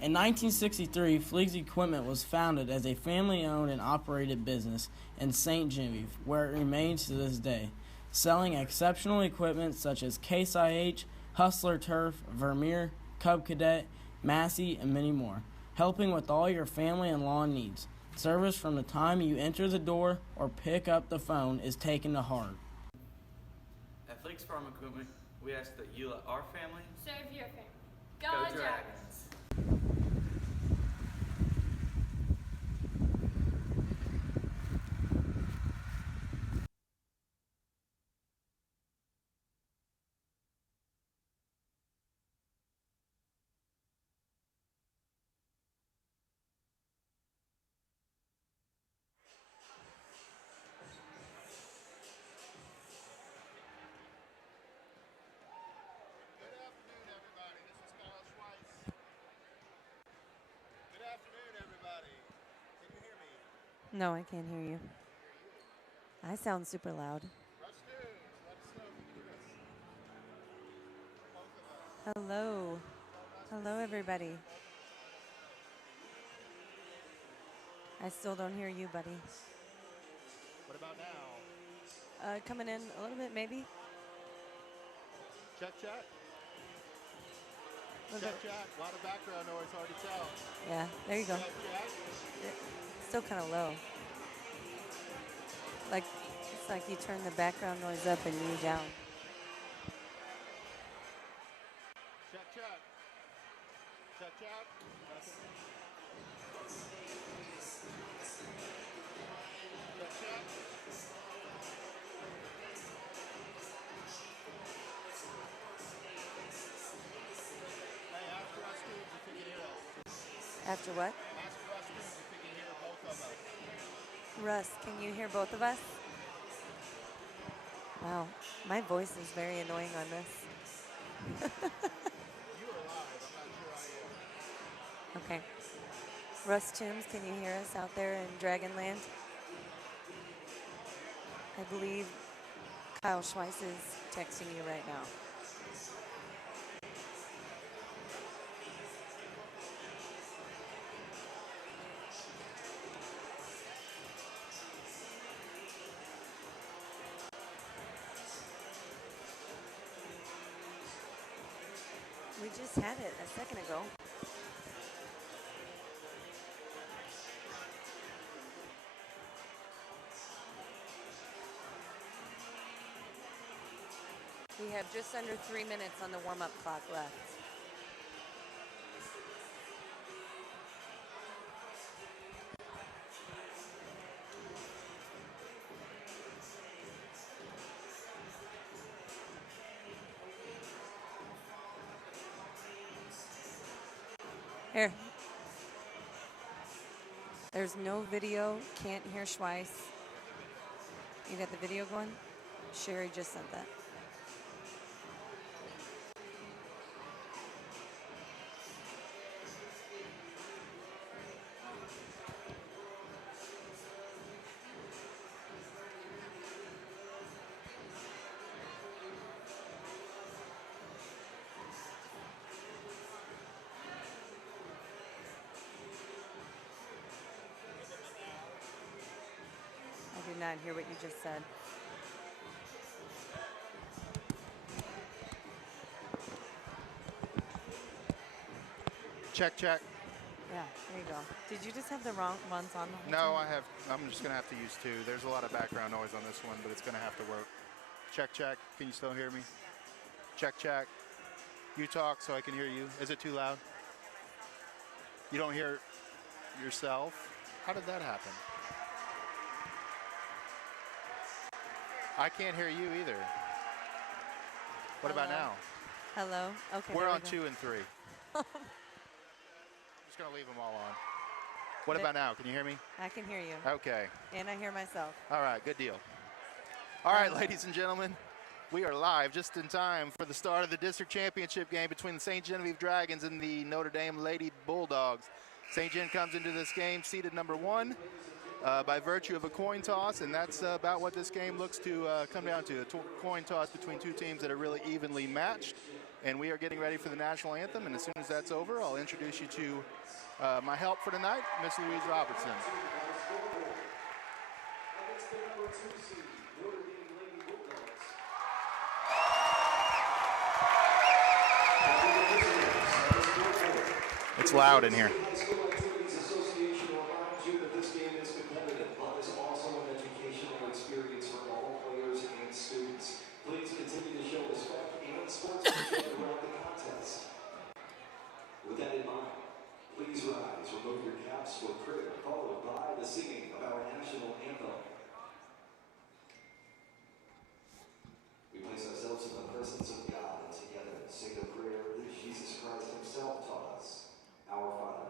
In 1963, Fleeg's Equipment was founded as a family-owned and operated business in St. Genevieve, where it remains to this day, selling exceptional equipment such as Case IH, Hustler Turf, Vermeer, Cub Cadet, Massey, and many more, helping with all your family and lawn needs. Service from the time you enter the door or pick up the phone is taken to heart. At Fleeg's Farm Equipment, we ask that you let our family serve your family. Go Dragons! No, I can't hear you. I sound super loud. Hello. Hello, everybody. I still don't hear you, buddy. What about now? Coming in a little bit, maybe. Check, check. Check, check. A lot of background noise, hard to tell. Yeah, there you go. Check, check. Still kind of low. Like, it's like you turn the background noise up and you down. Check, check. Check, check. Nothing. Check, check. Hey, ask Russ Stoops if you can hear us. After what? Ask Russ Stoops if you can hear both of us. Russ, can you hear both of us? Wow, my voice is very annoying on this. You are live. I'm not sure I am. Okay. Russ Toombs, can you hear us out there in Dragonland? I believe Kyle Schweiss is texting you right now. We just had it a second ago. We have just under 3 minutes on the warm-up clock left. Here. There's no video. Can't hear Schweiss. You got the video going? Sherry just sent that. I did not hear what you just said. Check, check. Yeah, there you go. Did you just have the wrong ones on? No, I'm just going to have to use two. There's a lot of background noise on this one, but it's going to have to work. Check, check. Can you still hear me? Check, check. You talk so I can hear you. Is it too loud? You don't hear yourself? How did that happen? I can't hear you either. What about now? Hello? Okay. We're on 2 and 3. Just going to leave them all on. What about now? Can you hear me? I can hear you. Okay. And I hear myself. All right, good deal. All right, ladies and gentlemen, we are live just in time for the start of the district championship game between the St. Genevieve Dragons and the Notre Dame Lady Bulldogs. St. Gen comes into this game seeded number 1 by virtue of a coin toss, and that's about what this game looks to come down to, a coin toss between two teams that are really evenly matched. And we are getting ready for the national anthem, and as soon as that's over, I'll introduce you to my help for tonight, Miss Louise Robertson. It's loud in here. With that in mind, please rise, remove your caps for prayer, followed by the singing of our national anthem. We place ourselves in the presence of God and together sing the prayer that Jesus Christ himself taught us. Our Father.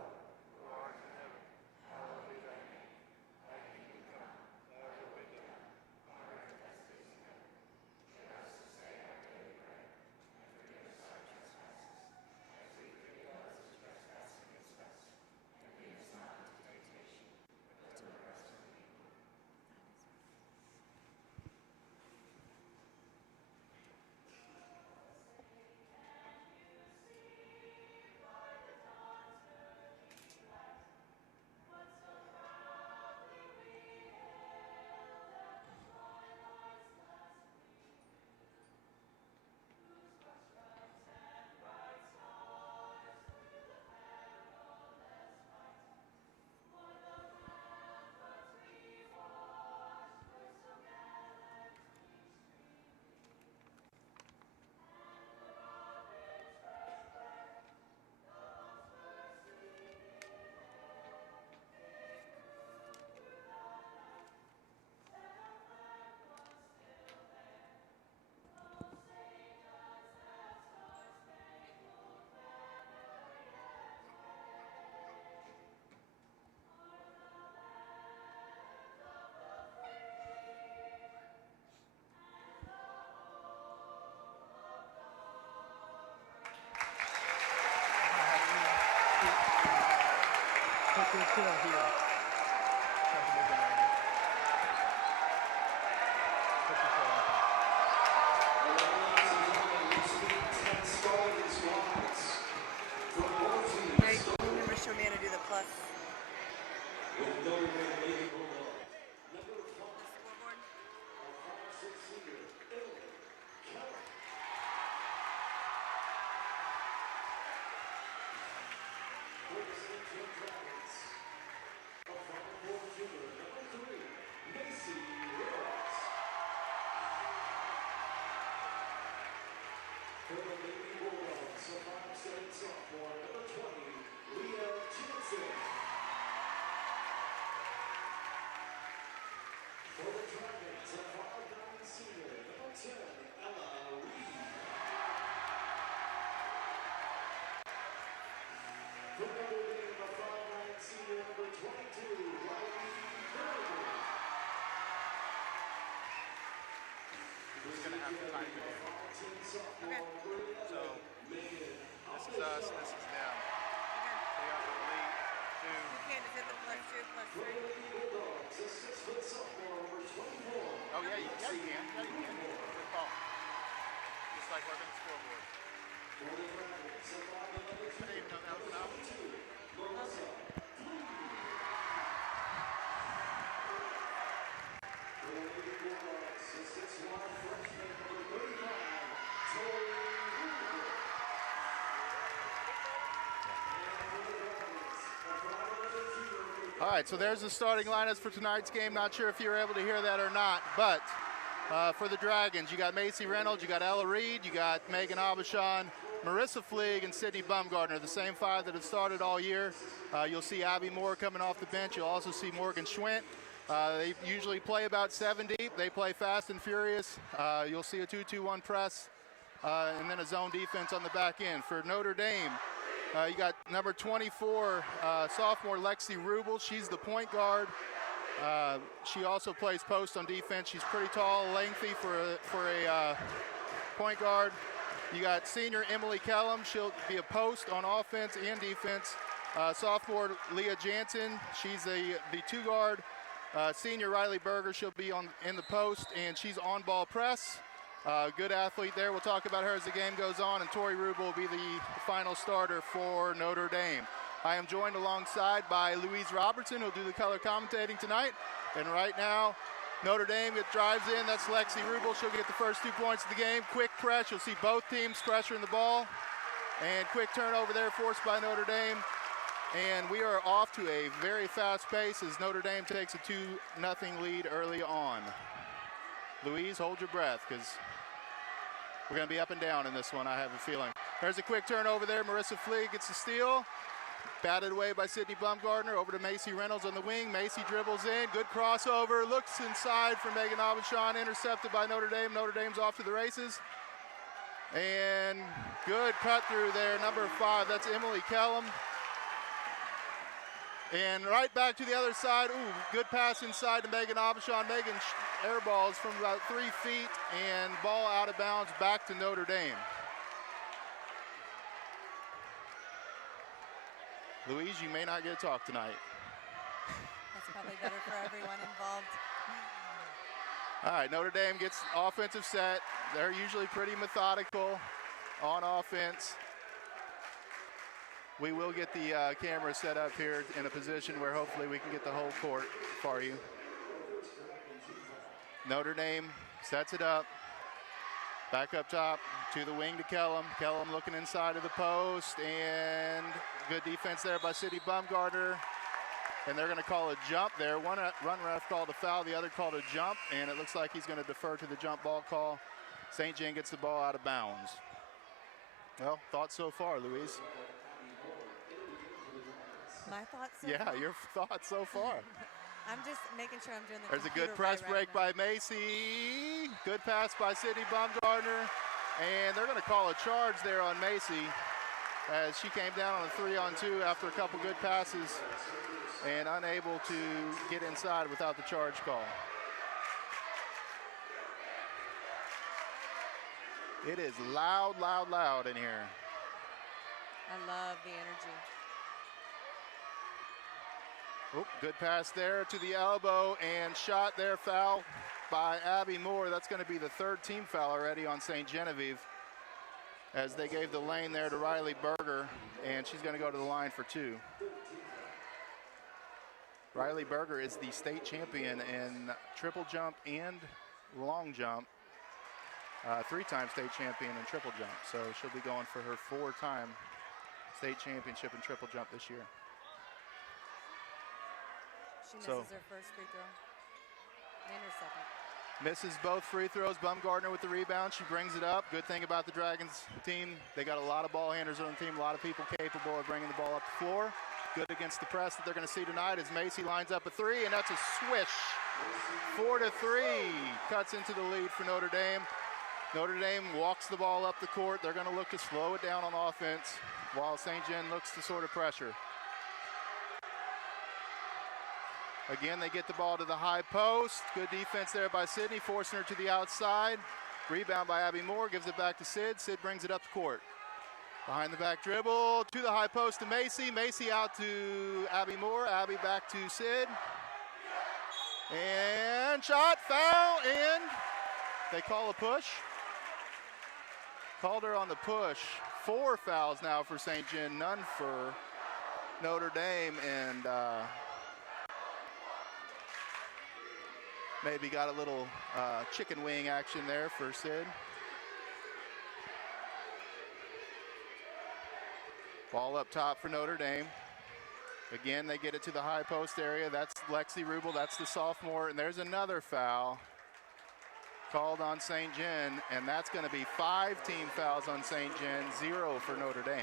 Remember, show me how to do the plus. Who's going to have to time it in? Okay. So, this is us, this is them. So you have to delete two. You can't just hit the plus 2, plus 3. Oh, yeah, you can. Yeah, you can. Good call. Just like working the scoreboard. I didn't even know that was an option. All right, so there's the starting lineups for tonight's game. Not sure if you were able to hear that or not, but for the Dragons, you got Macy Reynolds, you got Ella Reed, you got Megan Abishon, Marissa Fleeg, and Sydney Bumgardner, the same five that have started all year. You'll see Abby Moore coming off the bench. You'll also see Morgan Schwint. They usually play about 7 deep. They play fast and furious. You'll see a 2-2-1 press and then a zone defense on the back end. For Notre Dame, you got number 24, sophomore Lexi Rubel. She's the point guard. She also plays post on defense. She's pretty tall, lengthy for a point guard. You got senior Emily Kellum. She'll be a post on offense and defense. Sophomore Leah Jansen. She's the two guard. Senior Riley Berger. She'll be in the post, and she's on ball press. Good athlete there. We'll talk about her as the game goes on. And Tori Rubel will be the final starter for Notre Dame. I am joined alongside by Louise Robertson, who'll do the color commentating tonight. And right now, Notre Dame drives in. That's Lexi Rubel. She'll get the first 2 points of the game. Quick press. You'll see both teams pressuring the ball. And quick turnover there forced by Notre Dame. And we are off to a very fast pace as Notre Dame takes a 2-0 lead early on. Louise, hold your breath because we're going to be up and down in this one, I have a feeling. There's a quick turnover there. Marissa Fleeg gets the steal. Batted away by Sydney Bumgardner. Over to Macy Reynolds on the wing. Macy dribbles in. Good crossover. Looks inside for Megan Abishon. Intercepted by Notre Dame. Notre Dame's off to the races. And good cut through there. Number 5, that's Emily Kellum. And right back to the other side. Ooh, good pass inside to Megan Abishon. Megan airballs from about 3 feet and ball out of bounds back to Notre Dame. Louise, you may not get to talk tonight. That's probably better for everyone involved. All right, Notre Dame gets offensive set. They're usually pretty methodical on offense. We will get the camera set up here in a position where hopefully we can get the whole court for you. Notre Dame sets it up. Back up top to the wing to Kellum. Kellum looking inside of the post, and good defense there by Sydney Bumgardner. And they're going to call a jump there. One run ref called a foul, the other called a jump, and it looks like he's going to defer to the jump ball call. St. John gets the ball out of bounds. Well, thoughts so far, Louise? My thoughts so Yeah, far? your thoughts so far. I'm just making sure I'm doing the There's a computer good press right break now. by Macy. Good pass by Sydney Bumgardner. And they're going to call a charge there on Macy as she came down on a 3-on-2 after a couple good passes and unable to get inside without the charge call. It is loud, loud, loud in here. I love the energy. Oop, good pass there to the elbow and shot there, foul by Abby Moore. That's going to be the 3rd team foul already on St. Genevieve as they gave the lane there to Riley Berger, and she's going to go to the line for 2. Riley Berger is the state champion in triple jump and long jump. 3-time state champion in triple jump, so she'll be going for her 4-time state championship in triple jump this year. She misses her first free throw and her second. Misses both free throws. Bumgardner with the rebound. She brings it up. Good thing about the Dragons team, they got a lot of ball handlers on the team, a lot of people capable of bringing the ball up the floor. Good against the press that they're going to see tonight as Macy lines up a 3, and that's a swish. 4-3 cuts into the lead for Notre Dame. Notre Dame walks the ball up the court. They're going to look to slow it down on offense while St. John looks to sort of pressure. Again, they get the ball to the high post. Good defense there by Sydney, forcing her to the outside. Rebound by Abby Moore, gives it back to Sid. Sid brings it up the court. Behind the back dribble, to the high post to Macy. Macy out to Abby Moore. Abby back to Sid. And shot, foul, and they call a push. Called her on the push. 4 fouls now for St. John, none for Notre Dame, and maybe got a little chicken wing action there for Sid. Ball up top for Notre Dame. Again, they get it to the high post area. That's Lexi Rubel, that's the sophomore, and there's another foul called on St. John, and that's going to be 5 team fouls on St. John, 0 for Notre Dame.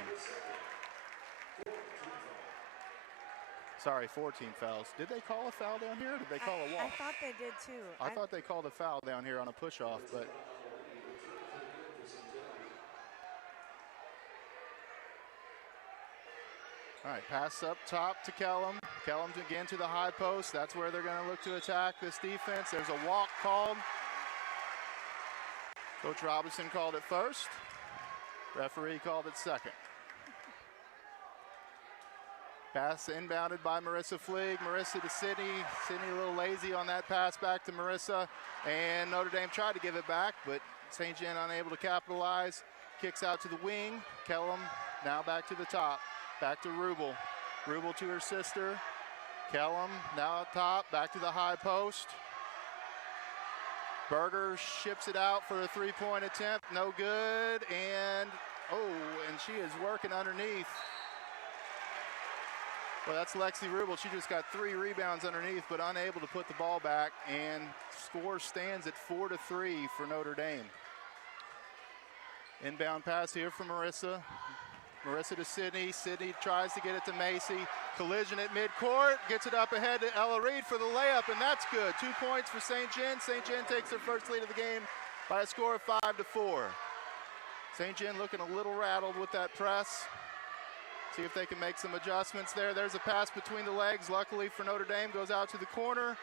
Sorry, 4 team fouls. Did they call a foul down here, or did they call a walk? I thought they did too. I thought they called a foul down here on a push-off, but all right, pass up top to Kellum. Kellum again to the high post. That's where they're going to look to attack this defense. There's a walk called. Coach Robinson called it first. Referee called it second. Pass inbounded by Marissa Fleeg. Marissa to Sydney. Sydney a little lazy on that pass back to Marissa. And Notre Dame tried to give it back, but St. John unable to capitalize. Kicks out to the wing. Kellum now back to the top. Back to Rubel. Rubel to her sister. Kellum now up top. Back to the high post. Berger ships it out for a three-point attempt. No good. And she is working underneath. Well, that's Lexi Rubel. She just got 3 rebounds underneath, but unable to put the ball back. And score stands at 4-3 for Notre Dame. Inbound pass here from Marissa. Marissa to Sydney. Sydney tries to get it to Macy. Collision at midcourt. Gets it up ahead to Ella Reed for the layup, and that's good. 2 points for St. John. St. John takes their first lead of the game by a score of 5-4. St. John looking a little rattled with that press. See if they can make some adjustments there. There's a pass between the legs. Luckily for Notre Dame, goes out to the corner.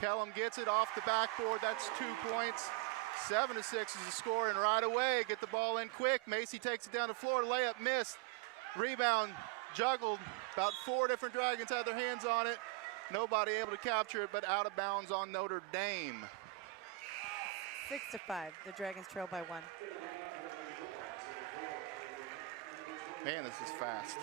Kellum gets it off the backboard. That's 2 points. 7-6 is the score, and right away, get the ball in quick. Macy takes it down the floor. Layup missed. Rebound juggled. About 4 different Dragons had their hands on it. Nobody able to capture it, but out of bounds on Notre Dame. 6-5. The Dragons trail by 1. Man, this is fast.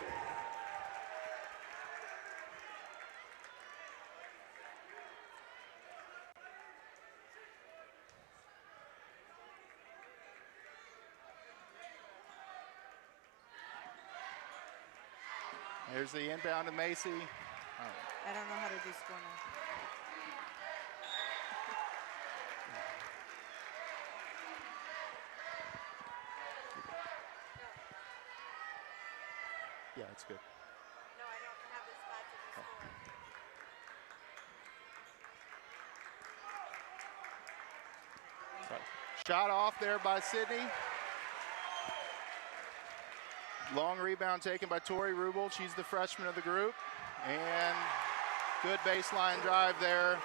There's the inbound to Macy. I don't know how to do score now. Yeah, it's good. No, I don't have the spots of the score. Shot off there by Sydney. Long rebound taken by Tori Rubel. She's the freshman of the group. And good baseline drive there.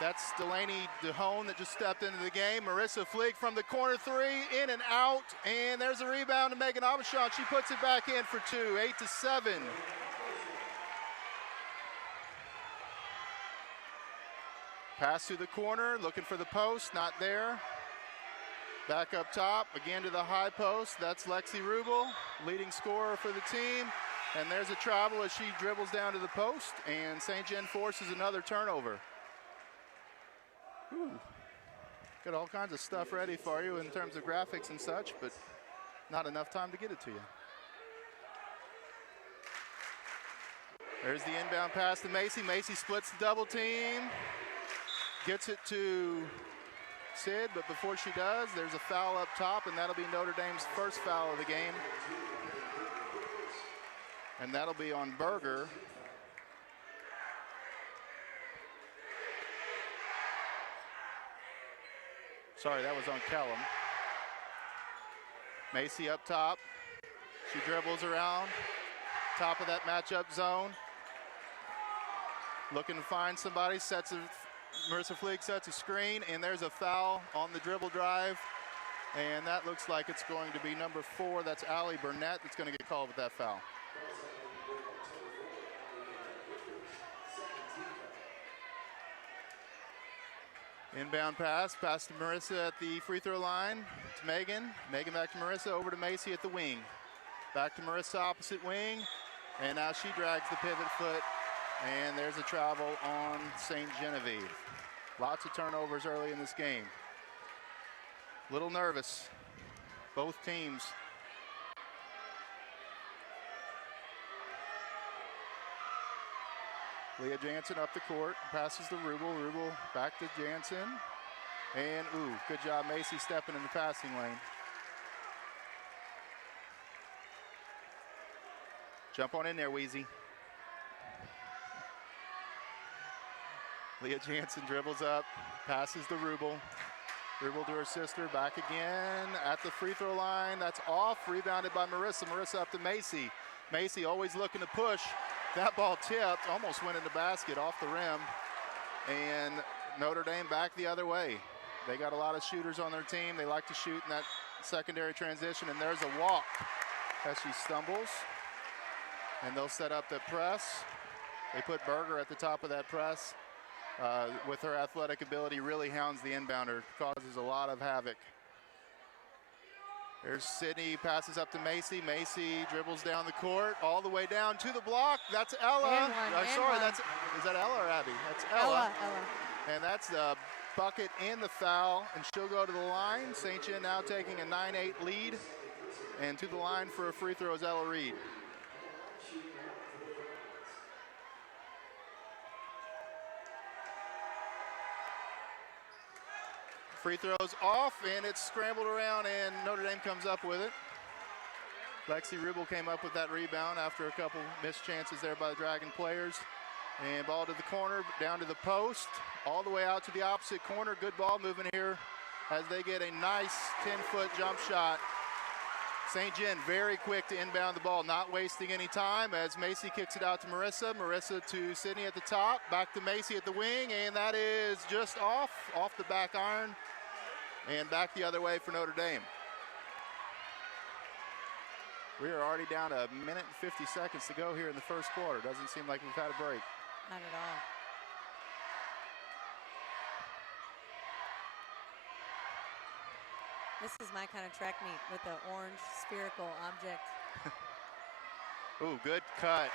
That's Delaney DeHone that just stepped into the game. Marissa Fleek from the corner 3, in and out. And there's a rebound to Megan Abishon. She puts it back in for 2, 8-7. Pass to the corner, looking for the post, not there. Back up top, again to the high post. That's Lexi Rubel, leading scorer for the team. And there's a travel as she dribbles down to the post, and St. John forces another turnover. Ooh. Got all kinds of stuff ready for you in terms of graphics and such, but not enough time to get it to you. There's the inbound pass to Macy. Macy splits the double team. Gets it to Sid, but before she does, there's a foul up top, and that'll be Notre Dame's first foul of the game. And that'll be on Berger. Sorry, that was on Kellum. Macy up top. She dribbles around. Top of that matchup zone. Looking to find somebody. Marissa Fleek sets a screen, and there's a foul on the dribble drive. And that looks like it's going to be number 4. That's Allie Burnett that's going to get called with that foul. Inbound pass to Marissa at the free throw line, to Megan. Megan back to Marissa, over to Macy at the wing. Back to Marissa opposite wing, and now she drags the pivot foot, and there's a travel on St. Genevieve. Lots of turnovers early in this game. Little nervous, both teams. Leah Jansen up the court, passes to Rubel. Rubel back to Jansen. And, good job, Macy stepping in the passing lane. Jump on in there, Wheezy. Leah Jansen dribbles up, passes to Rubel. Rubel to her sister, back again at the free throw line. That's off, rebounded by Marissa. Marissa up to Macy. Macy always looking to push. That ball tipped, almost went in the basket off the rim. And Notre Dame back the other way. They got a lot of shooters on their team. They like to shoot in that secondary transition, and there's a walk as she stumbles. And they'll set up the press. They put Berger at the top of that press. With her athletic ability, really hounds the inbounder, causes causes a lot of havoc. There's Sydney, passes up to Macy. Macy dribbles down the court, all the way down to the block. That's Ella. Is that Ella or Abby? That's Ella. And that's the bucket and the foul, and she'll go to the line. St. John now taking a 9-8 lead. And to the line for a free throw is Ella Reed. Free throws off, and it's scrambled around, and Notre Dame comes up with it. Lexi Rubel came up with that rebound after a couple missed chances there by the Dragon players. And ball to the corner, down to the post, all the way out to the opposite corner. Good ball movement here as they get a nice 10-foot jump shot. St. John very quick to inbound the ball, not wasting any time as Macy kicks it out to Marissa. Marissa to Sydney at the top, back to Macy at the wing, and that is just off the back iron, and back the other way for Notre Dame. We are already down to 1 minute and 50 seconds to go here in the first quarter. Doesn't seem like we've had a break. Not at all. This is my kind of track meet with the orange spherical object. Ooh, good cut.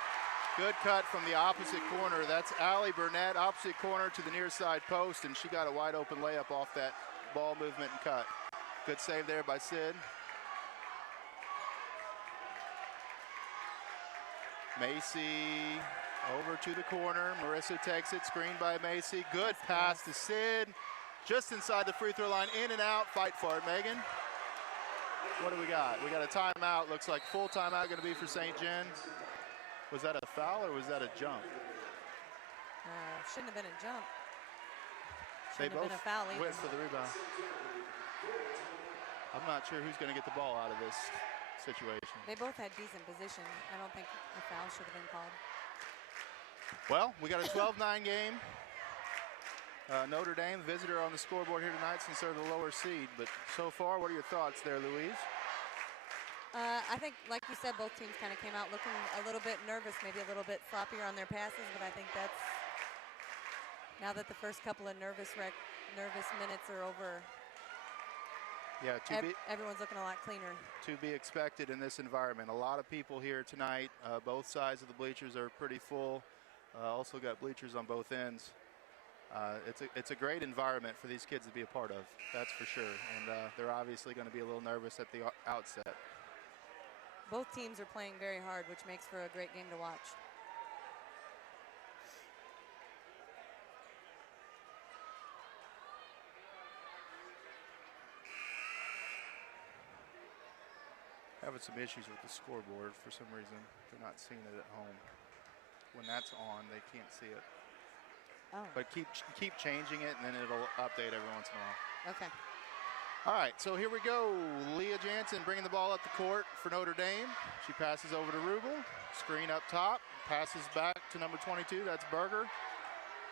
Good cut from the opposite corner. That's Allie Burnett, opposite corner to the near side post, and she got a wide open layup off that ball movement and cut. Good save there by Sid. Macy over to the corner. Marissa takes it, screened by Macy. Good pass to Sid. Just inside the free throw line, in and out. Fight for it, Megan. What do we got? We got a timeout. Looks like full timeout going to be for St. John. Was that a foul or was that a jump? Shouldn't have been a jump. They Shouldn't have been a foul either. went for the rebound. I'm not sure who's going to get the ball out of this situation. They both had decent position. I don't think a foul should have been called. Well, we got a 12-9 game. Notre Dame, visitor on the scoreboard here tonight since they're the lower seed. But so far, what are your thoughts there, Louise? I think, like you said, both teams kind of came out looking a little bit nervous, maybe a little bit sloppier on their passes, but I think that's, now that the first couple of nervous minutes are over, yeah, everyone's looking a lot cleaner. To be expected in this environment. A lot of people here tonight. Both sides of the bleachers are pretty full. Also got bleachers on both ends. It's a great environment for these kids to be a part of, that's for sure. And they're obviously going to be a little nervous at the outset. Both teams are playing very hard, which makes for a great game to watch. Having some issues with the scoreboard for some reason. They're not seeing it at home. When that's on, they can't see it. Oh. But keep changing it, and then it'll update every once in a while. Okay. All right, so here we go. Leah Jansen bringing the ball up the court for Notre Dame. She passes over to Rubel. Screen up top. Passes back to number 22. That's Berger.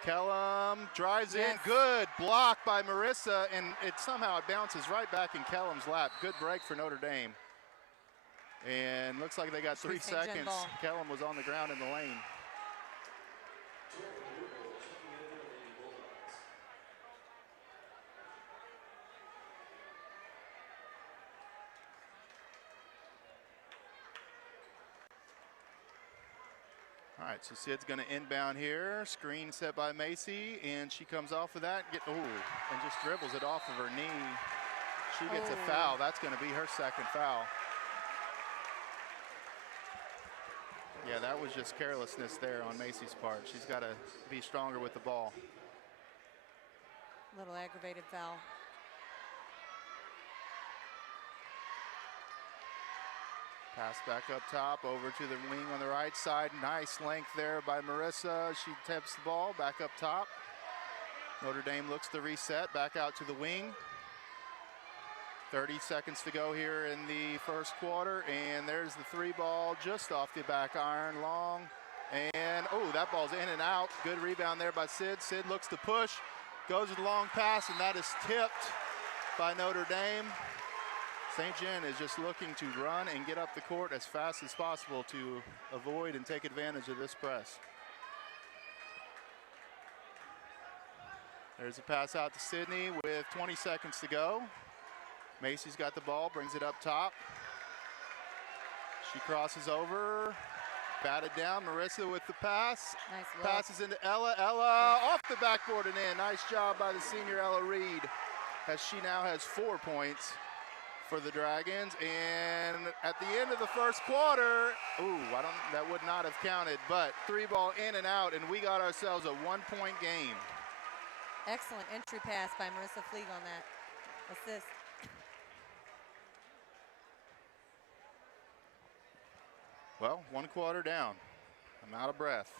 Kellum drives in. Good block by Marissa, and somehow it bounces right back in Kellum's lap. Good break for Notre Dame. And looks like they got 3 seconds. Kellum was on the ground in the lane. All right, so Sid's going to inbound here. Screen set by Macy, and she comes off of that. And just dribbles it off of her knee. She gets a foul. That's going to be her second foul. Yeah, that was just carelessness there on Macy's part. She's got to be stronger with the ball. Little aggravated foul. Pass back up top, over to the wing on the right side. Nice length there by Marissa. She taps the ball back up top. Notre Dame looks to reset, back out to the wing. 30 seconds to go here in the first quarter, and there's the three ball just off the back iron, long. And, that ball's in and out. Good rebound there by Sid. Sid looks to push, goes with a long pass, and that is tipped by Notre Dame. St. John is just looking to run and get up the court as fast as possible to avoid and take advantage of this press. There's a pass out to Sydney with 20 seconds to go. Macy's got the ball, brings it up top. She crosses over, batted down. Marissa with the pass. Nice look. Passes into Ella. Ella off the backboard and in. Nice job by the senior Ella Reed, as she now has 4 points for the Dragons. And at the end of the first quarter, that would not have counted, but 3-ball in and out, and we got ourselves a 1-point game. Excellent entry pass by Marissa Fleeg on that assist. Well, 1 quarter down. I'm out of breath.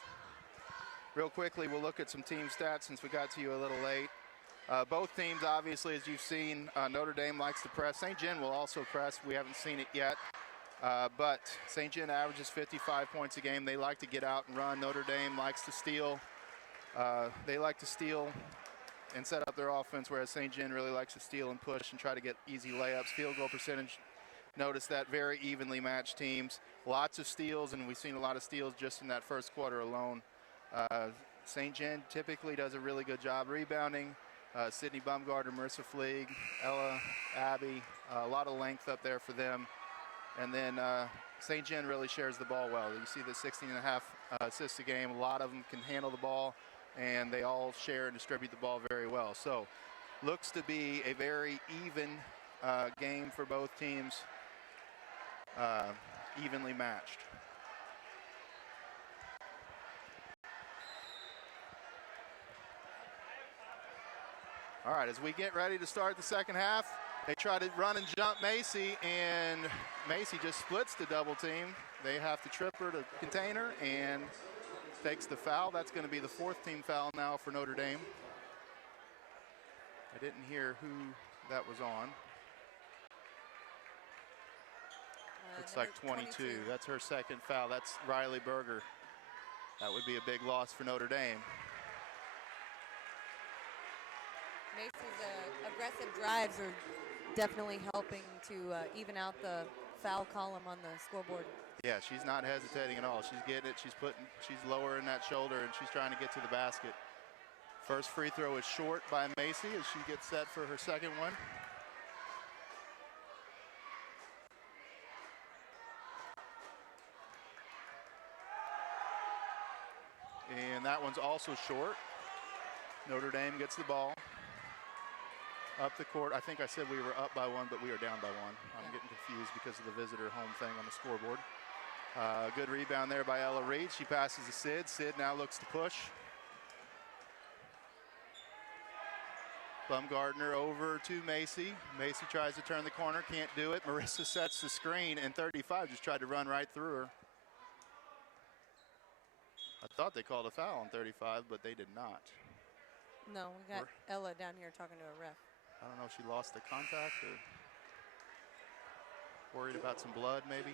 Real quickly, we'll look at some team stats since we got to you a little late. Both teams, obviously, as you've seen, Notre Dame likes to press. St. John will also press. We haven't seen it yet. But St. John averages 55 points a game. They like to get out and run. Notre Dame likes to steal. They like to steal and set up their offense, whereas St. John really likes to steal and push and try to get easy layups. Field goal percentage, notice that, very evenly matched teams. Lots of steals, and we've seen a lot of steals just in that first quarter alone. St. John typically does a really good job rebounding. Sydney Bumgardner, Marissa Fleeg, Ella, Abby, a lot of length up there for them. And then St. John really shares the ball well. You see the 16.5 assists a game. A lot of them can handle the ball, and they all share and distribute the ball very well. So looks to be a very even game for both teams, evenly matched. All right, as we get ready to start the second half, they try to run and jump Macy, and Macy just splits the double team. They have to trip her to contain her and takes the foul. That's going to be the 4th team foul now for Notre Dame. I didn't hear who that was on. Looks like 22. That's her second foul. That's Riley Berger. That would be a big loss for Notre Dame. Macy's aggressive drives are definitely helping to even out the foul column on the scoreboard. Yeah, she's not hesitating at all. She's getting it. She's lowering that shoulder, and she's trying to get to the basket. First free throw is short by Macy as she gets set for her second one. And that one's also short. Notre Dame gets the ball. Up the court. I think I said we were up by 1, but we are down by 1. I'm getting confused because of the visitor home thing on the scoreboard. Good rebound there by Ella Reed. She passes to Sid. Sid now looks to push. Bumgardner over to Macy. Macy tries to turn the corner, can't do it. Marissa sets the screen, and 35 just tried to run right through her. I thought they called a foul on 35, but they did not. No, we got Ella down here talking to a ref. I don't know if she lost the contact or worried about some blood maybe.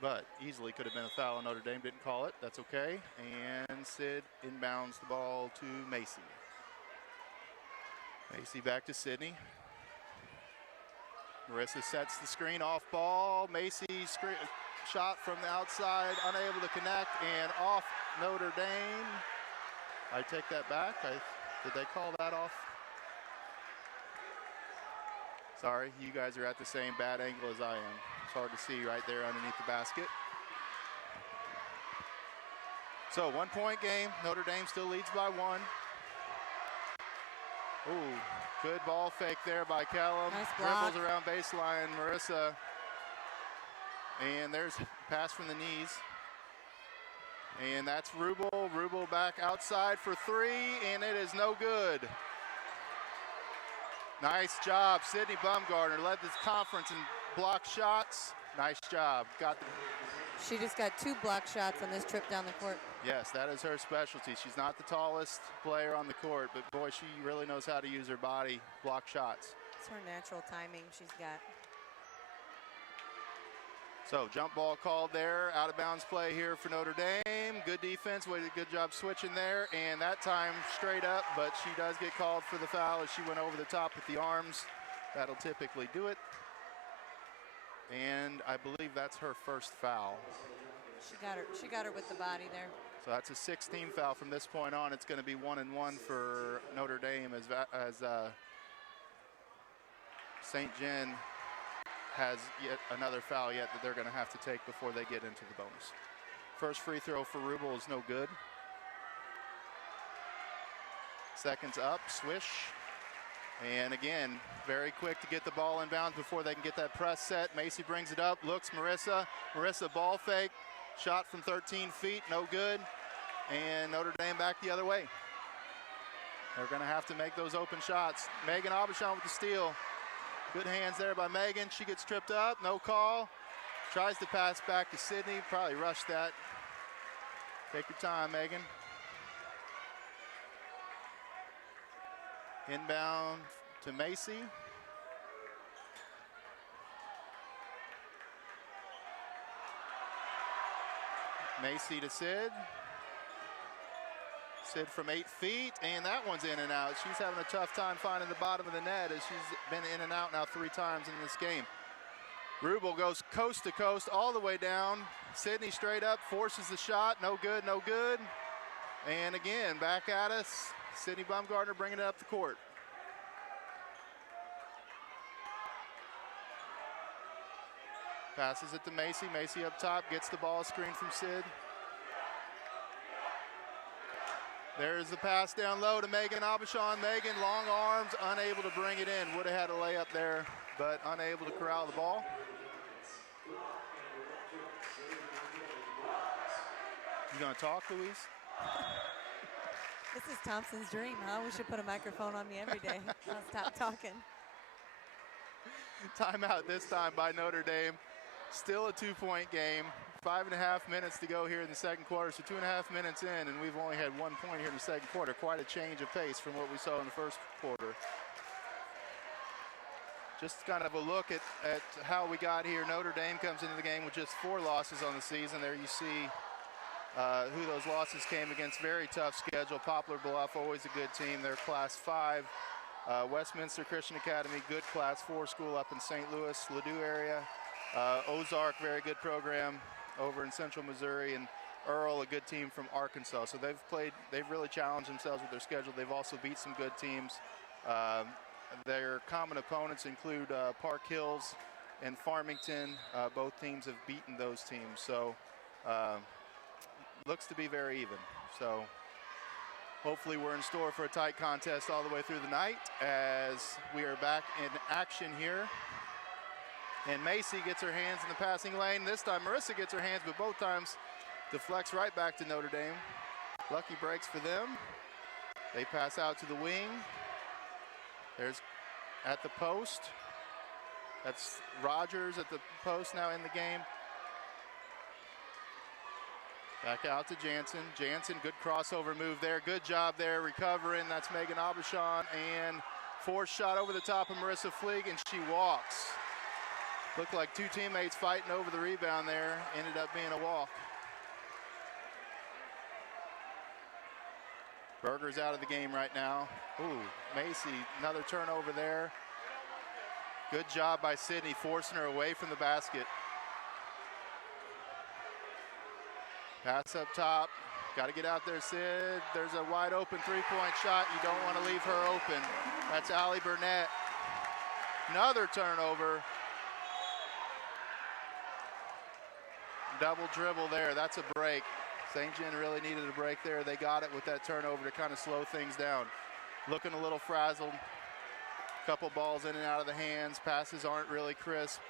But easily could have been a foul. Notre Dame didn't call it. That's okay. And Sid inbounds the ball to Macy. Macy back to Sydney. Marissa sets the screen, off ball. Macy shot from the outside, unable to connect, and off Notre Dame. I take that back. Did they call that off? Sorry, you guys are at the same bad angle as I am. It's hard to see right there underneath the basket. So 1-point game. Notre Dame still leads by 1. Ooh, good ball fake there by Callum. Nice block. Dribbles around baseline, Marissa. And there's a pass from the knees. And that's Rubel. Rubel back outside for 3, and it is no good. Nice job. Sydney Bumgardner led this conference in block shots. Nice job. She just got 2 block shots on this trip down the court. Yes, that is her specialty. She's not the tallest player on the court, but boy, she really knows how to use her body, block shots. It's her natural timing she's got. So jump ball called there, out of bounds play here for Notre Dame. Good defense, good job switching there, and that time straight up, but she does get called for the foul as she went over the top with the arms. That'll typically do it. And I believe that's her first foul. She got her with the body there. So that's a 16 foul from this point on. It's going to be 1-1 for Notre Dame as St. John has yet another foul that they're going to have to take before they get into the bonus. First free throw for Rubel is no good. Seconds up, swish. And again, very quick to get the ball inbounds before they can get that press set. Macy brings it up, looks Marissa. Marissa ball fake, shot from 13 feet, no good. And Notre Dame back the other way. They're going to have to make those open shots. Megan Aubuchon with the steal. Good hands there by Megan. She gets tripped up, no call. Tries to pass back to Sydney, probably rushed that. Take your time, Megan. Inbound to Macy. Macy to Sid. Sid from 8 feet, and that one's in and out. She's having a tough time finding the bottom of the net as she's been in and out now 3 times in this game. Rubel goes coast to coast all the way down. Sydney straight up, forces the shot, no good, no good. And again, back at us. Sydney Baumgartner bringing it up the court. Passes it to Macy. Macy up top, gets the ball screen from Sid. There's the pass down low to Megan Aubuchon. Megan, long arms, unable to bring it in. Would have had a layup there, but unable to corral the ball. You gonna talk, Louise? This is Thompson's dream, huh? We should put a microphone on me every day. I'll stop talking. Timeout this time by Notre Dame. Still a 2-point game. 5.5 minutes to go here in the second quarter. So 2.5 minutes in, and we've only had 1 point here in the second quarter. Quite a change of pace from what we saw in the first quarter. Just kind of a look at how we got here. Notre Dame comes into the game with just 4 losses on the season. There you see who those losses came against. Very tough schedule. Poplar Bluff, always a good team. They're Class 5. Westminster Christian Academy, good Class 4 school up in St. Louis, Ladue area. Ozark, very good program over in Central Missouri. And Earl, a good team from Arkansas. So they've really challenged themselves with their schedule. They've also beat some good teams. Their common opponents include Park Hills and Farmington. Both teams have beaten those teams. So looks to be very even. So hopefully we're in store for a tight contest all the way through the night as we are back in action here. And Macy gets her hands in the passing lane. This time Marissa gets her hands, but both times deflects right back to Notre Dame. Lucky breaks for them. They pass out to the wing. There's at the post. That's Rogers at the post now in the game. Back out to Jansen. Jansen, good crossover move there. Good job there recovering. That's Megan Aubuchon. And forced shot over the top of Marissa Fleeg, and she walks. Looked like 2 teammates fighting over the rebound there. Ended up being a walk. Berger's out of the game right now. Ooh, Macy, another turnover there. Good job by Sydney forcing her away from the basket. Pass up top. Got to get out there, Sid. There's a wide open 3-point shot. You don't want to leave her open. That's Allie Burnett. Another turnover. Double dribble there. That's a break. St. John really needed a break there. They got it with that turnover to kind of slow things down. Looking a little frazzled. Couple balls in and out of the hands. Passes aren't really crisp.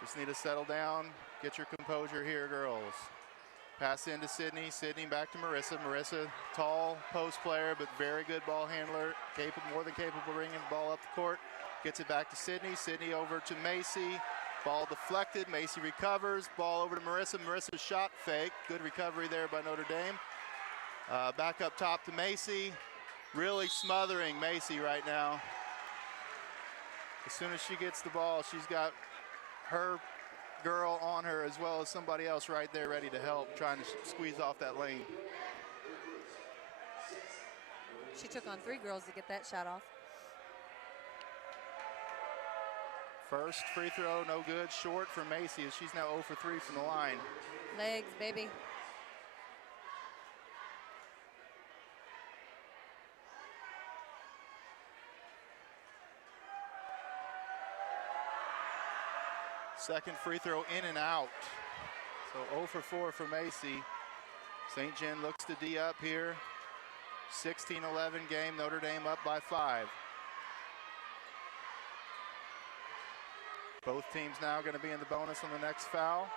Just need to settle down. Get your composure here, girls. Pass into Sydney. Sydney back to Marissa. Marissa, tall post player, but very good ball handler. More than capable of bringing the ball up the court. Gets it back to Sydney. Sydney over to Macy. Ball deflected. Macy recovers. Ball over to Marissa. Marissa's shot fake. Good recovery there by Notre Dame. Back up top to Macy. Really smothering Macy right now. As soon as she gets the ball, she's got her girl on her as well as somebody else right there ready to help, trying to squeeze off that lane. She took on 3 girls to get that shot off. First free throw, no good. Short for Macy as she's now 0 for 3 from the line. Legs, baby. Second free throw in and out. So 0 for 4 for Macy. St. John looks to D up here. 16-11 game, Notre Dame up by 5. Both teams now going to be in the bonus on the next foul.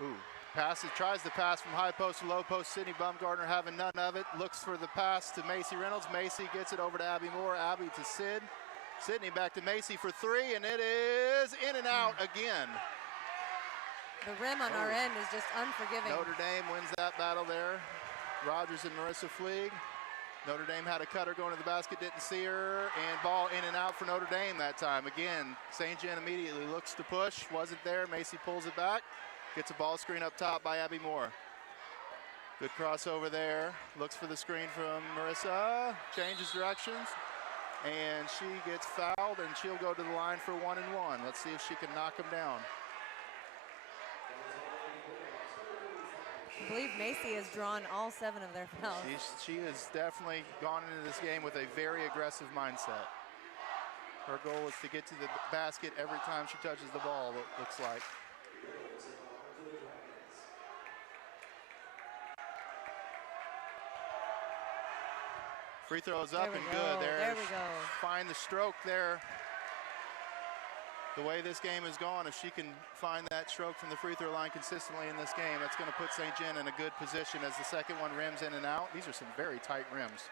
Ooh, tries to pass from high post to low post. Sydney Bumgardner having none of it. Looks for the pass to Macy Reynolds. Macy gets it over to Abby Moore. Abby to Sid. Sydney back to Macy for 3, and it is in and out again. The rim on our end is just unforgiving. Notre Dame wins that battle there. Rogers and Marissa Fleeg. Notre Dame had a cutter going to the basket, didn't see her, and ball in and out for Notre Dame that time. Again, St. John immediately looks to push, wasn't there. Macy pulls it back, gets a ball screen up top by Abby Moore. Good crossover there, looks for the screen from Marissa, changes directions, and she gets fouled, and she'll go to the line for 1 and 1. Let's see if she can knock him down. I believe Macy has drawn all 7 of their fouls. She has definitely gone into this game with a very aggressive mindset. Her goal is to get to the basket every time she touches the ball, it looks like. Free throws up and good. There we go. Find the stroke there. The way this game has gone, if she can find that stroke from the free throw line consistently in this game, that's going to put St. John in a good position as the second one rims in and out. These are some very tight rims.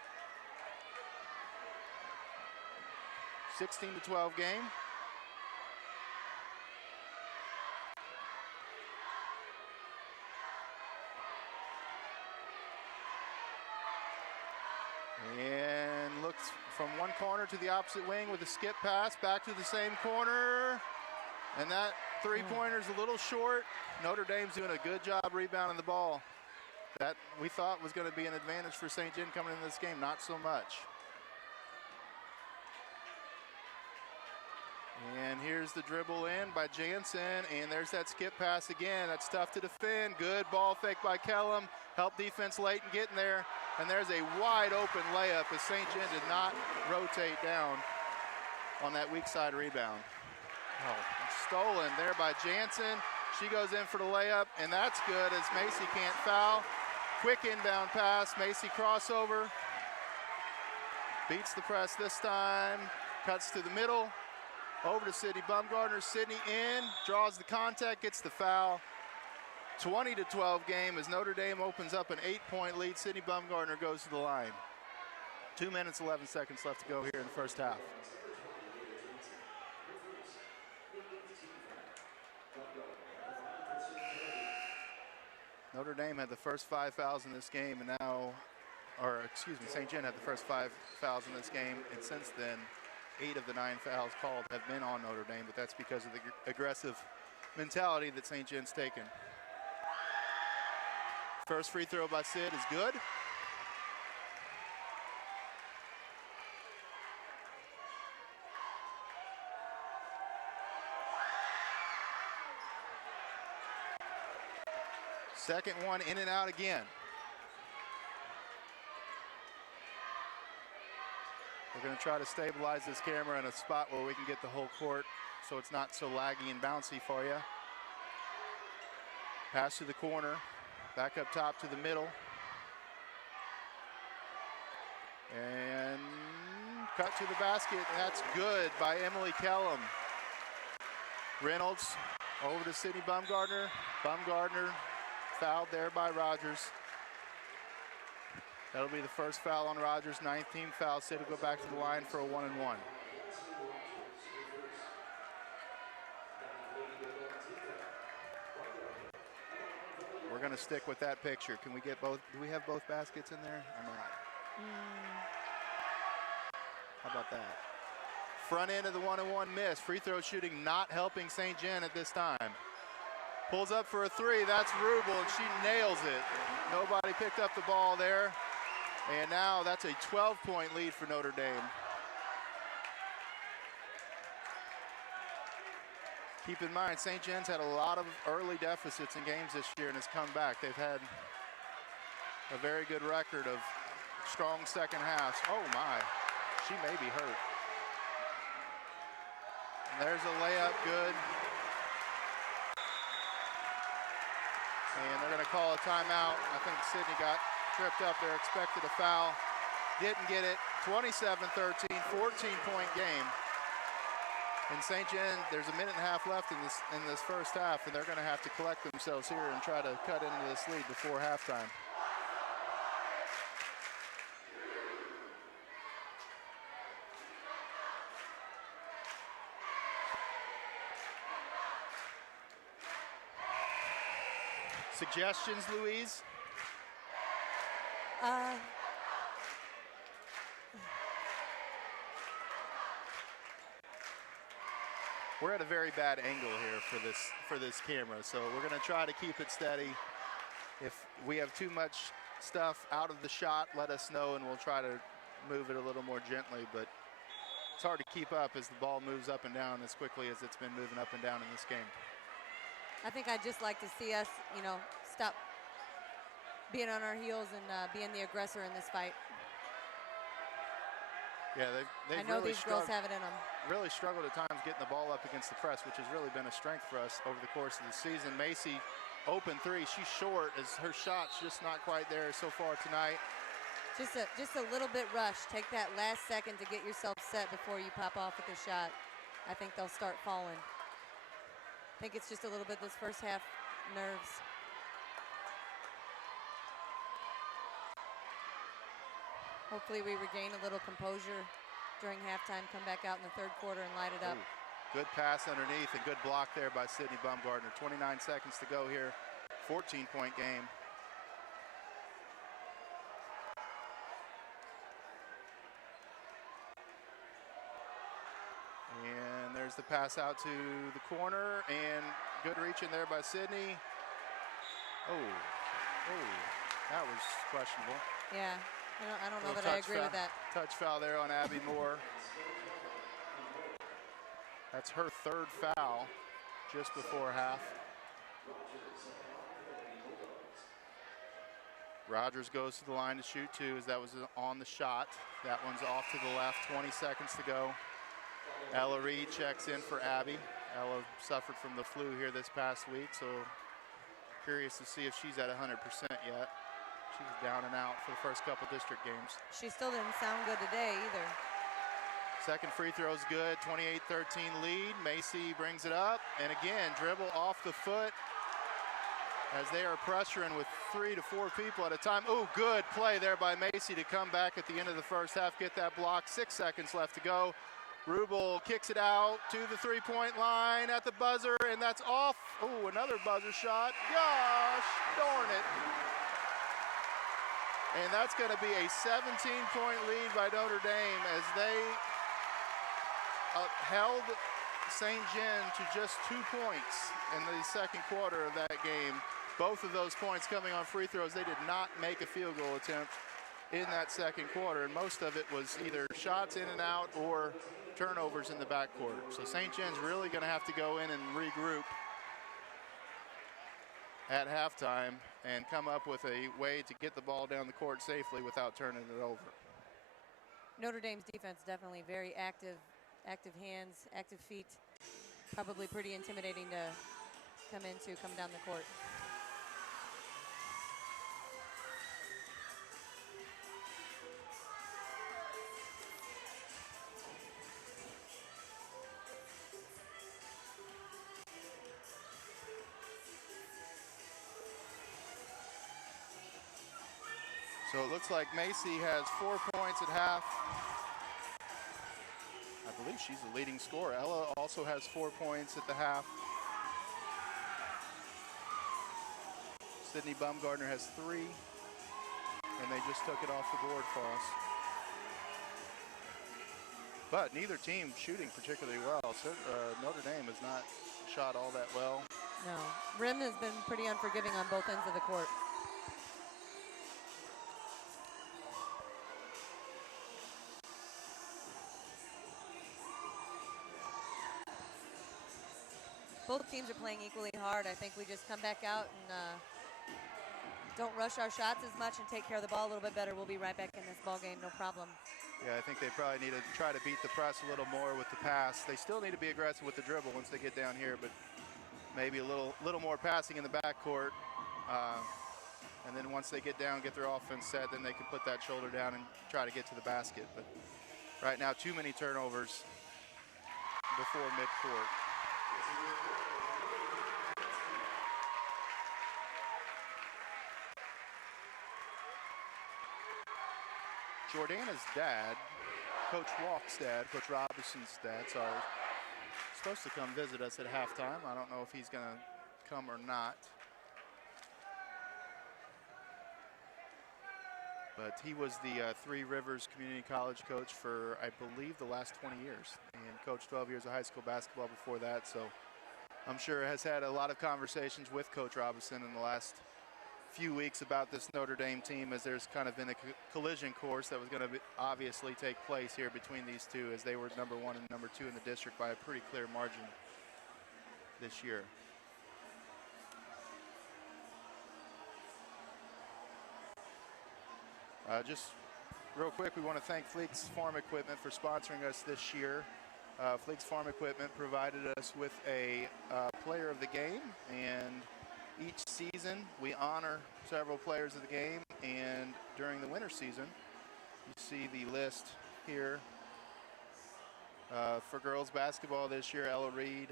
16-12 game. And looks from one corner to the opposite wing with a skip pass, back to the same corner. And that three-pointer's a little short. Notre Dame's doing a good job rebounding the ball. That we thought was going to be an advantage for St. John coming into this game, not so much. And here's the dribble in by Jansen, and there's that skip pass again. That's tough to defend. Good ball fake by Kellum. Help defense late in getting there. And there's a wide open layup as St. John did not rotate down on that weak side rebound. Oh, stolen there by Jansen. She goes in for the layup, and that's good as Macy can't foul. Quick inbound pass, Macy crossover. Beats the press this time, cuts to the middle. Over to Sydney Bumgardner. Sydney in, draws the contact, gets the foul. 20-12 game as Notre Dame opens up an 8-point lead. Sydney Bumgardner goes to the line. 2 minutes, 11 seconds left to go here in the first half. Notre Dame had the first 5 fouls in this game, and now, or excuse me, St. John had the first 5 fouls in this game, and since then, 8 of the 9 fouls called have been on Notre Dame, but that's because of the aggressive mentality that St. John's taken. First free throw by Sid is good. Second one in and out again. We're going to try to stabilize this camera in a spot where we can get the whole court so it's not so laggy and bouncy for you. Pass to the corner, back up top to the middle. And cut to the basket, and that's good by Emily Kellum. Reynolds over to Sydney Bumgardner. Bumgardner fouled there by Rogers. That'll be the first foul on Rogers, 9th team foul. Sid will go back to the line for a 1 and 1. We're going to stick with that picture. Can we get both? Do we have both baskets in there or not? How about that? Front end of the 1-and-1 miss. Free throw shooting not helping St. John at this time. Pulls up for a 3. That's Rubel, and she nails it. Nobody picked up the ball there. And now that's a 12-point lead for Notre Dame. Keep in mind, St. John's had a lot of early deficits in games this year and has come back. They've had a very good record of strong second halves. Oh my, she may be hurt. And there's a layup, good. And they're going to call a timeout. I think Sydney got tripped up there, expected a foul. Didn't get it. 27-13, 14-point game. In St. John, there's a minute and a half left in this first half, and they're going to have to collect themselves here and try to cut into this lead before halftime. Suggestions, Louise? We're at a very bad angle here for this camera, so we're going to try to keep it steady. If we have too much stuff out of the shot, let us know, and we'll try to move it a little more gently. But it's hard to keep up as the ball moves up and down as quickly as it's been moving up and down in this game. I think I'd just like to see us, stop being on our heels and being the aggressor in this fight. Yeah, they've I know really these girls have it in them. Really struggled at times getting the ball up against the press, which has really been a strength for us over the course of the season. Macy, open three. She's short as her shot's just not quite there so far tonight. Just a little bit rush. Take that last second to get yourself set before you pop off with the shot. I think they'll start falling. I think it's just a little bit this first half nerves. Hopefully we regain a little composure during halftime, come back out in the third quarter and light it up. Ooh, good pass underneath and good block there by Sydney Baumgartner. 29 seconds to go here. 14-point game. And there's the pass out to the corner, and good reach in there by Sydney. Oh, that was questionable. Yeah. I don't know that I agree with that. Touch foul there on Abby Moore. That's her third foul just before half. Rogers goes to the line to shoot two as that was on the shot. That one's off to the left, 20 seconds to go. Ella Reed checks in for Abby. Ella suffered from the flu here this past week, so curious to see if she's at 100% yet. She was down and out for the first couple district games. She still didn't sound good today either. Second free throw is good, 28-13 lead. Macy brings it up, and again, dribble off the foot as they are pressuring with 3 to 4 people at a time. Oh, good play there by Macy to come back at the end of the first half, get that block. 6 seconds left to go. Rubel kicks it out to the three-point line at the buzzer, and that's off. Oh, another buzzer shot. Gosh, darn it. And that's going to be a 17-point lead by Notre Dame as they held St. John to just 2 points in the second quarter of that game. Both of those points coming on free throws. They did not make a field goal attempt in that second quarter, and most of it was either shots in and out or turnovers in the backcourt. So St. John's really going to have to go in and regroup at halftime and come up with a way to get the ball down the court safely without turning it over. Notre Dame's defense definitely very active hands, active feet. Probably pretty intimidating to come down the court. So it looks like Macy has 4 points at half. I believe she's the leading scorer. Ella also has 4 points at the half. Sydney Baumgartner has 3, and they just took it off the board for us. But neither team shooting particularly well. So, Notre Dame has not shot all that well. No, rim has been pretty unforgiving on both ends of the court. Both teams are playing equally hard. I think we just come back out and don't rush our shots as much and take care of the ball a little bit better. We'll be right back in this ball game, no problem. Yeah, I think they probably need to try to beat the press a little more with the pass. They still need to be aggressive with the dribble once they get down here, but maybe a little more passing in the backcourt And then once they get down, get their offense set, then they can put that shoulder down and try to get to the basket. But right now, too many turnovers before midcourt. Jordana's dad, Coach Walk's dad, Coach Robinson's dad, sorry, supposed to come visit us at halftime. I don't know if he's going to come or not. But he was the Three Rivers Community College coach for, I believe, the last 20 years. And coached 12 years of high school basketball before that. So I'm sure has had a lot of conversations with Coach Robinson in the last few weeks about this Notre Dame team, as there's kind of been a collision course that was going to obviously take place here between these two, as they were number 1 and number 2 in the district by a pretty clear margin this year. Just real quick, we want to thank Fleek's Farm Equipment for sponsoring us this year. Fleek's Farm Equipment provided us with a player of the game, and each season we honor several players of the game, and during the winter season, you see the list here. For girls basketball this year, Ella Reed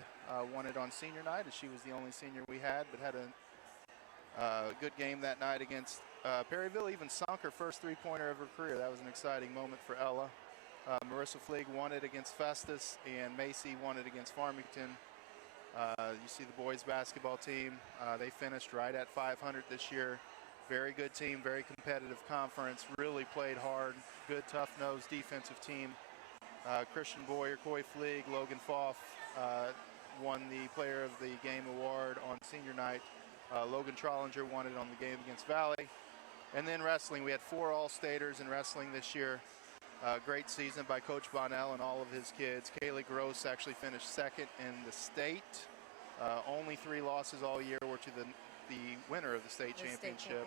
won it on senior night, as she was the only senior we had, but had a good game that night against Perryville. Even sunk her first three-pointer of her career. That was an exciting moment for Ella. Marissa Fleeg won it against Festus, and Macy won it against Farmington. You see the boys basketball team. They finished right at 500 this year. Very good team, very competitive conference, really played hard. Good, tough-nosed defensive team. Christian Boyer, Coy Fleeg, Logan Foff won the Player of the Game award on senior night. Logan Trollinger won it on the game against Valley. And then wrestling, we had 4 All-Staters in wrestling this year. Great season by Coach Bonnell and all of his kids. Kaylee Gross actually finished second in the state. Only 3 losses all year were to the winner of the state championship.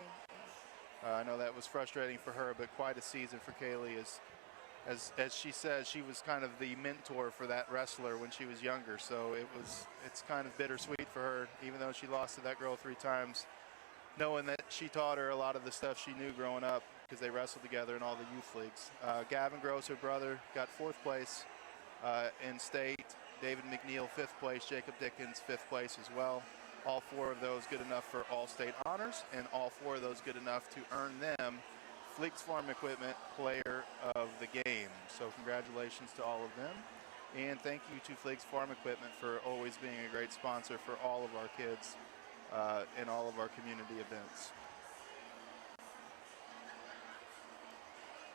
I know that was frustrating for her, but quite a season for Kaylee. As she says, she was kind of the mentor for that wrestler when she was younger. So it's kind of bittersweet for her, even though she lost to that girl 3 times, knowing that she taught her a lot of the stuff she knew growing up, because they wrestled together in all the youth leagues. Gavin Gross, her brother, got 4th place in state. David McNeil, 5th place. Jacob Dickens, 5th place as well. All 4 of those good enough for all-state honors, and all 4 of those good enough to earn them Fleek's Farm Equipment Player of the Game. So congratulations to all of them. And thank you to Fleek's Farm Equipment for always being a great sponsor for all of our kids in all of our community events.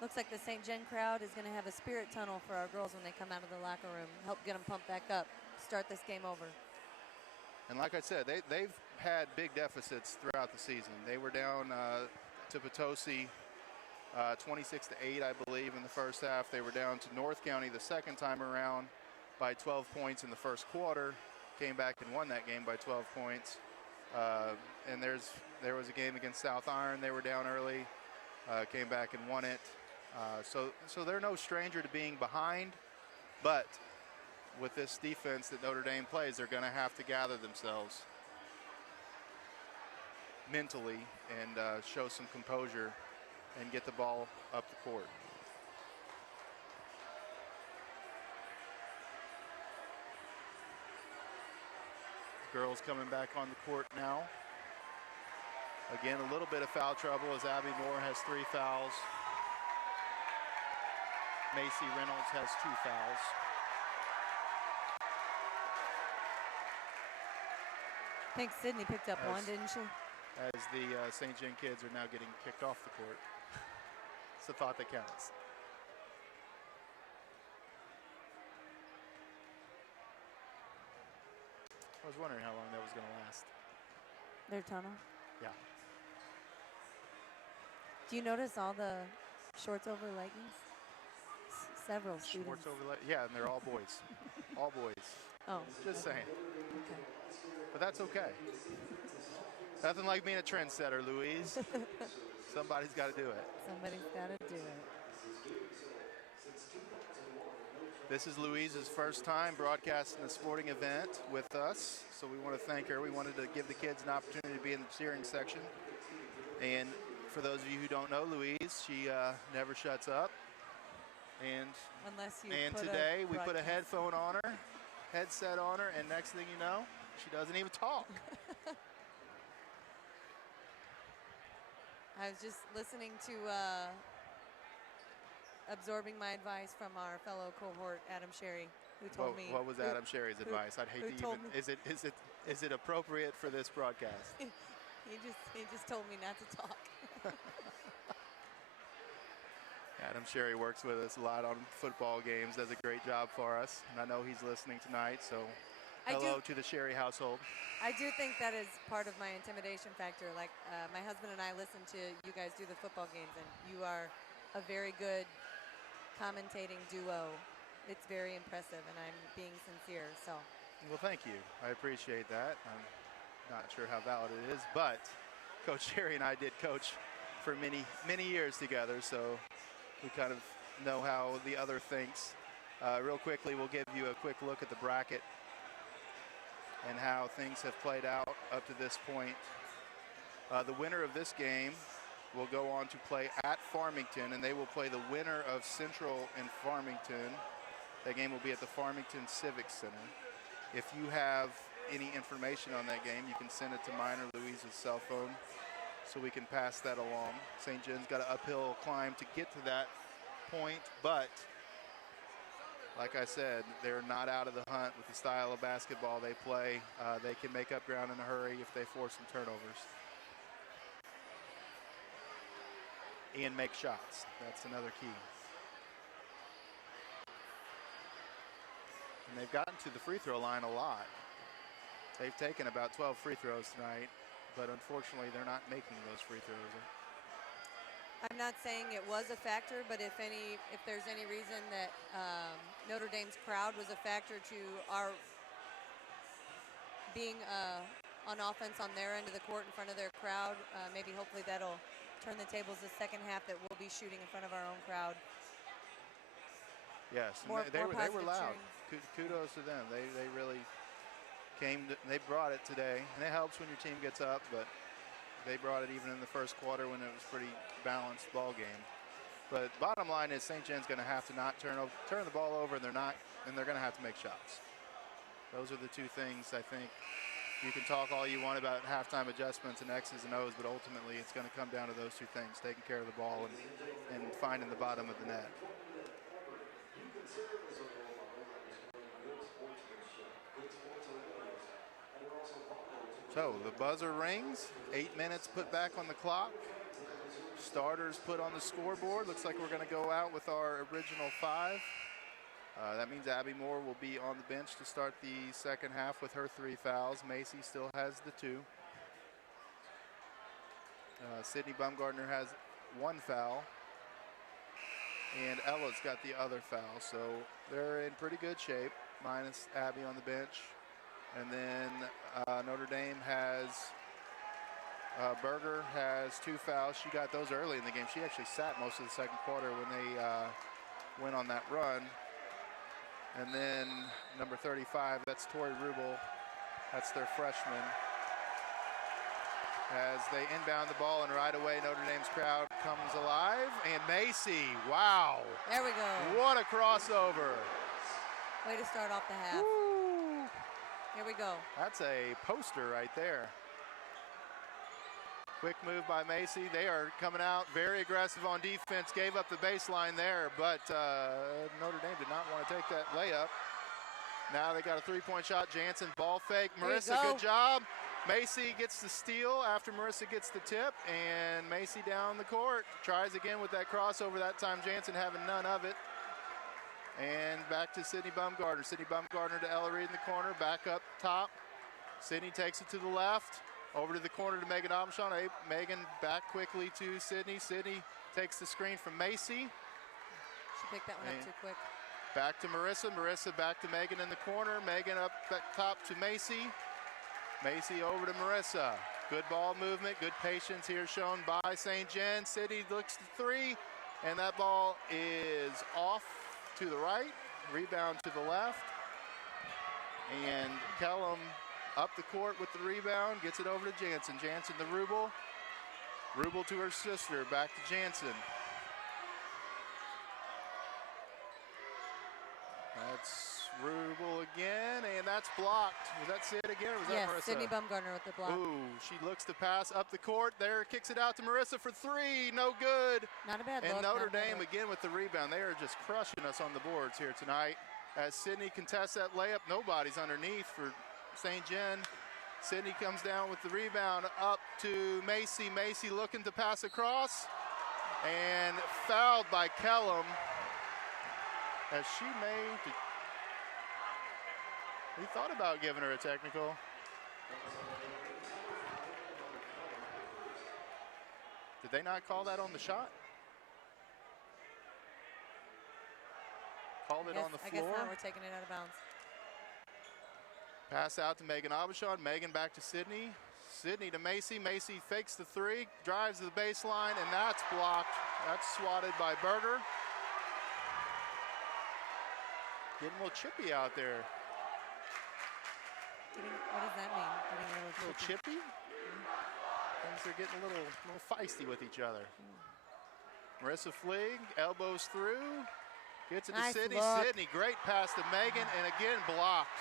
Looks like the St. Gen crowd is going to have a spirit tunnel for our girls when they come out of the locker room. Help get them pumped back up. Start this game over. And like I said, they've had big deficits throughout the season. They were down to Potosi 26-8, I believe, in the first half. They were down to North County the second time around by 12 points in the first quarter. Came back and won that game by 12 points. And there was a game against South Iron. They were down early, came back and won it. So they're no stranger to being behind, but with this defense that Notre Dame plays, they're going to have to gather themselves mentally and show some composure and get the ball up the court. Girls coming back on the court now. Again, a little bit of foul trouble as Abby Moore has 3 fouls. Macy Reynolds has 2 fouls. I think Sydney picked up one, didn't she? As the St. John kids are now getting kicked off the court. It's the thought that counts. I was wondering how long that was going to last. Their tunnel? Yeah. Do you notice all the shorts over leggings? Several students. Shorts over yeah, and they're all boys. All boys. Oh. Just saying. Okay. But that's okay. Nothing like being a trendsetter, Louise. Somebody's got to do it. Somebody's got to do it. This is Louise's first time broadcasting a sporting event with us, so we want to thank her. We wanted to give the kids an opportunity to be in the cheering section. And for those of you who don't know Louise, she never shuts up. And Unless you today we put a headset on her, and next thing you know, she doesn't even talk. I was just listening to absorbing my advice from our fellow cohort, Adam Sherry, who told me. What was Adam Sherry's advice? I'd hate to even. Is it appropriate for this broadcast? he just told me not to talk. Adam Sherry works with us a lot on football games, does a great job for us, and I know he's listening tonight, so hello to the Sherry household. I do think that is part of my intimidation factor. Like, my husband and I listen to you guys do the football games, and you are a very good commentating duo. It's very impressive, and I'm being sincere. So. Well, thank you. I appreciate that. I'm not sure how valid it is, but Coach Sherry and I did coach for many, many years together, so we kind of know how the other thinks. Real quickly, we'll give you a quick look at the bracket and how things have played out up to this point. The winner of this game will go on to play at Farmington, and they will play the winner of Central and Farmington. That game will be at the Farmington Civic Center. If you have any information on that game, you can send it to mine or Louise's cell phone so we can pass that along. St. John's got an uphill climb to get to that point, but like I said, they're not out of the hunt with the style of basketball they play. They can make up ground in a hurry if they force some turnovers. And make shots. That's another key. And they've gotten to the free throw line a lot. They've taken about 12 free throws tonight, but unfortunately they're not making those free throws. I'm not saying it was a factor, but if there's any reason that Notre Dame's crowd was a factor to our being on offense on their end of the court in front of their crowd, maybe hopefully that'll turn the tables the second half, that we'll be shooting in front of our own crowd. Yes, they were loud. Kudos to them. They really they brought it today, and it helps when your team gets up, but they brought it even in the first quarter when it was pretty balanced ball game. But bottom line is St. John's going to have to not turn the ball over, and they're going to have to make shots. Those are the two things. I think you can talk all you want about halftime adjustments and X's and O's, but ultimately it's going to come down to those two things: taking care of the ball and finding the bottom of the net. So the buzzer rings, 8 minutes put back on the clock. Starters put on the scoreboard. Looks like we're going to go out with our original 5. That means Abby Moore will be on the bench to start the second half with her 3 fouls. Macy still has the 2. Sydney Bumgardner has 1 foul. And Ella's got the other foul. So they're in pretty good shape, minus Abby on the bench. And then Notre Dame has, Berger has 2 fouls. She got those early in the game. She actually sat most of the second quarter when they went on that run. And then number 35, that's Tori Rubel. That's their freshman. As they inbound the ball, and right away Notre Dame's crowd comes alive. And Macy, wow. There we go. What a crossover. Way to start off the half. Woo. Here we go. That's a poster right there. Quick move by Macy. They are coming out very aggressive on defense. Gave up the baseline there, but Notre Dame did not want to take that layup. Now they got a 3-point shot. Jansen, ball fake. Marissa, good job. Macy gets the steal after Marissa gets the tip, and Macy down the court. Tries again with that crossover. That time Jansen having none of it. And back to Sydney Bumgardner. Sydney Bumgardner to Ella Reed in the corner. Back up top. Sydney takes it to the left. Over to the corner to Megan Abendschon. Megan back quickly to Sydney. Sydney takes the screen from Macy. She picked that one up too quick. Back to Marissa. Marissa back to Megan in the corner. Megan up top to Macy. Macy over to Marissa. Good ball movement. Good patience here shown by St. John. Sydney looks to 3. And that ball is off to the right. rebound to the left. And Kellum up the court with the rebound, gets it over to Jansen. Jansen to Rubel. Rubel to her sister, back to Jansen. That's Rubel again, and that's blocked. Was that Sid again, or was that Marissa? Yes, Sydney Bumgarner with the block. Ooh, she looks to pass up the court. There, kicks it out to Marissa for three. No good. Not a bad look. And Notre Dame again with the rebound. They are just crushing us on the boards here tonight. As Sydney contests that layup, nobody's underneath for St. John. Sydney comes down with the rebound up to Macy. Macy looking to pass across. And fouled by Kellum. As she made, he thought about giving her a technical. Did they not call that on the shot? Called it on the floor. I guess now we're taking it out of bounds. Pass out to Megan Aubuchon. Megan back to Sydney. Sydney to Macy. Macy fakes the three, drives to the baseline, and that's blocked. That's swatted by Berger. Getting a little chippy out there. What does that mean? Getting a little chippy? Things are getting a little feisty with each other. Marissa Fligg, elbows through, gets it to Sydney. Sydney, great pass to Megan, and again blocked.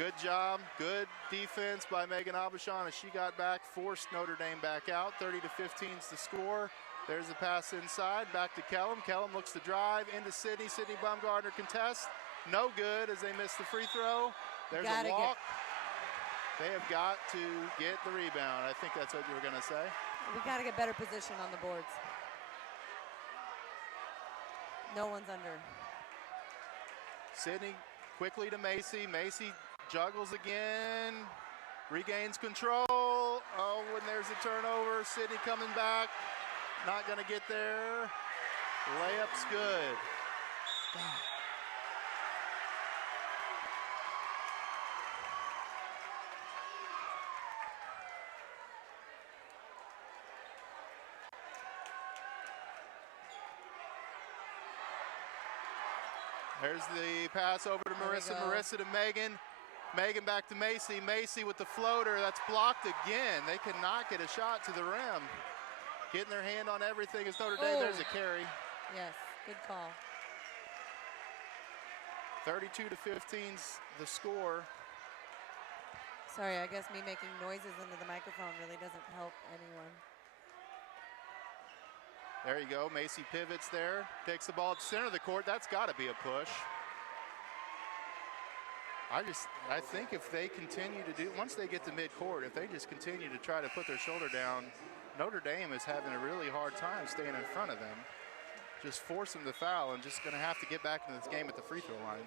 Good job, good defense by Megan Aubuchon as she got back, forced Notre Dame back out. 30-15 is the score. There's the pass inside, back to Kellum. Kellum looks to drive into Sydney. Sydney Bumgarner contests. No good as they miss the free throw. There's a walk. They have got to get the rebound. I think that's what you were going to say. We got to get better position on the boards. No one's under. Sydney quickly to Macy. Macy juggles again. Regains control. Oh, when there's a turnover. Sydney coming back. Not going to get there. Layup's good. There's the pass over to Marissa. Marissa to Megan. Megan back to Macy. Macy with the floater. That's blocked again. They cannot get a shot to the rim. Getting their hand on everything is Notre Dame. There's a carry. Yes, good call. 32-15's the score. Sorry, I guess me making noises into the microphone really doesn't help anyone. There you go. Macy pivots there. Takes the ball to center of the court. That's got to be a push. I think if they continue to do, once they get to midcourt, if they just continue to try to put their shoulder down, Notre Dame is having a really hard time staying in front of them. Just force them to foul and just going to have to get back into this game at the free throw line.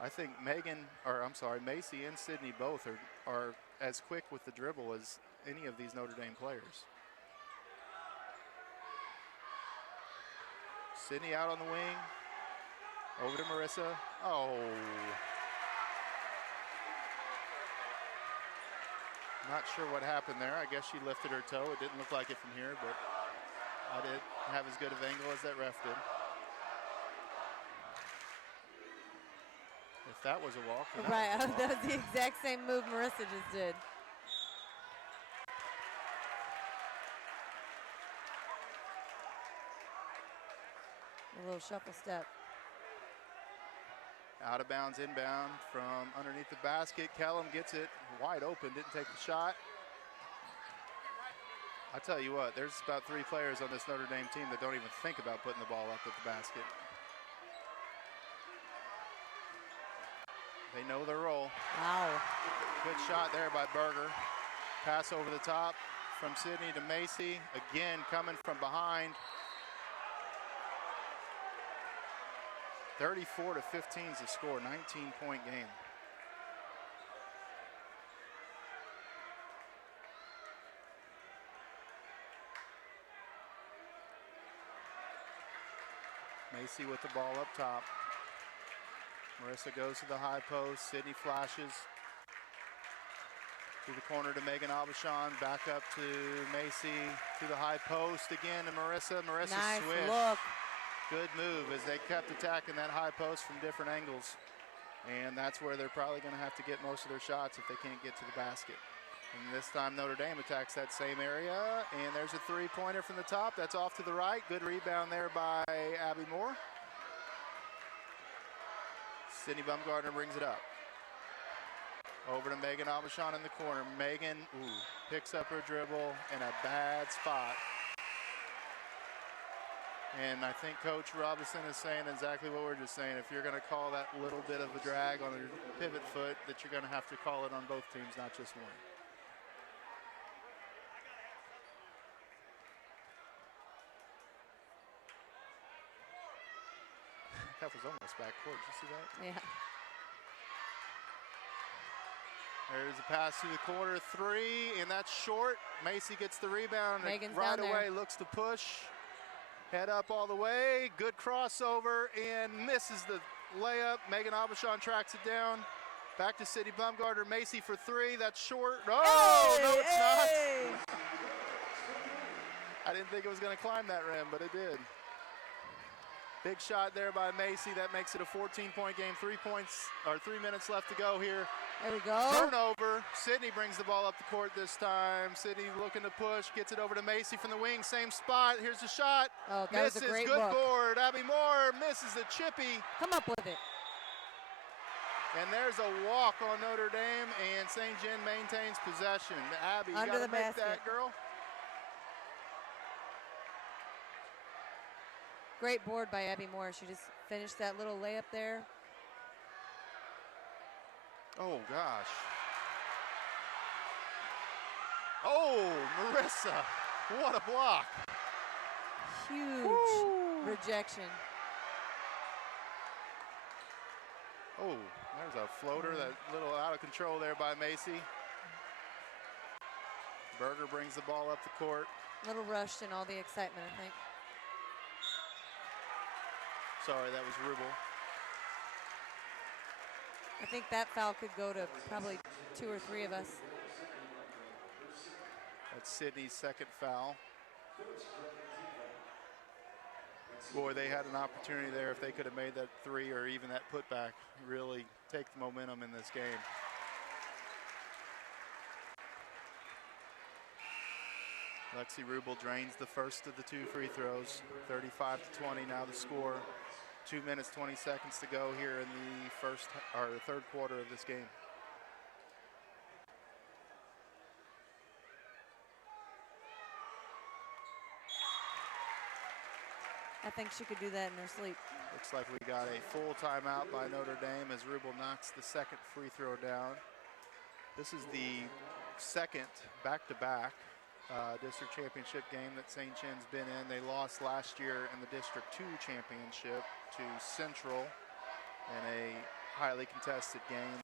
I think Macy and Sydney both are as quick with the dribble as any of these Notre Dame players. Sydney out on the wing. Over to Marissa. Oh. Not sure what happened there. I guess she lifted her toe. It didn't look like it from here, but I didn't have as good of angle as that ref did. If that was a walk. Right, that was the exact same move Marissa just did. A little shuffle step. Out of bounds, inbound from underneath the basket. Kellum gets it wide open, didn't take the shot. I tell you what, there's about 3 players on this Notre Dame team that don't even think about putting the ball up at the basket. They know their role. Wow. Good shot there by Berger. Pass over the top from Sydney to Macy. Again, coming from behind. 34-15 is the score, 19-point game. Macy with the ball up top. Marissa goes to the high post. Sydney flashes to the corner to Megan Aubuchon. Back up to Macy to the high post again to Marissa. Marissa nice swish. Look. Good move as they kept attacking that high post from different angles. And that's where they're probably going to have to get most of their shots if they can't get to the basket. And this time Notre Dame attacks that same area. And there's a three-pointer from the top. That's off to the right. Good rebound there by Abby Moore. Sydney Bumgardner brings it up. Over to Megan Abishon in the corner. Megan picks up her dribble in a bad spot. And I think Coach Robinson is saying exactly what we're just saying. If you're going to call that little bit of a drag on your pivot foot, that you're going to have to call it on both teams, not just one. That was almost backcourt. Did you see that? Yeah. There's a pass through the corner, three, and that's short. Macy gets the rebound. Megan's right down away, there. looks to push. Head up all the way. Good crossover and misses the layup. Megan Abishon tracks it down. Back to Sydney Bumgardner. Macy for three. That's short. Oh, no, it's not. I didn't think it was going to climb that rim, but it did. Big shot there by Macy. That makes it a 14-point game. 3 minutes left to go here. There we go. Turnover. Sydney brings the ball up the court this time. Sydney looking to push. Gets it over to Macy from the wing. Same spot. Here's the shot. Oh, that misses. was a great Good look. board. Abby Moore misses a chippy. Come up with it. And there's a walk on Notre Dame, and St. John maintains possession. Abby, you Under got to the make basket. that, girl. Great board by Abby Moore. She just finished that little layup there. Oh, gosh. Oh, Marissa, what a block. Huge Woo. rejection. Oh, there's a floater, that little out of control there by Macy. Berger brings the ball up the court. A little rushed in all the excitement, I think. Sorry, that was Rubel. I think that foul could go to probably 2 or 3 of us. That's Sydney's second foul. Boy, they had an opportunity there if they could have made that three or even that putback, really take the momentum in this game. Lexi Rubel drains the first of the 2 free throws. 35-20 now the score. 2 minutes, 20 seconds to go here in the third quarter of this game. I think she could do that in her sleep. Looks like we got a full timeout by Notre Dame as Rubel knocks the second free throw down. This is the second back-to-back district championship game that St. John's been in. They lost last year in the District 2 championship to Central in a highly contested game.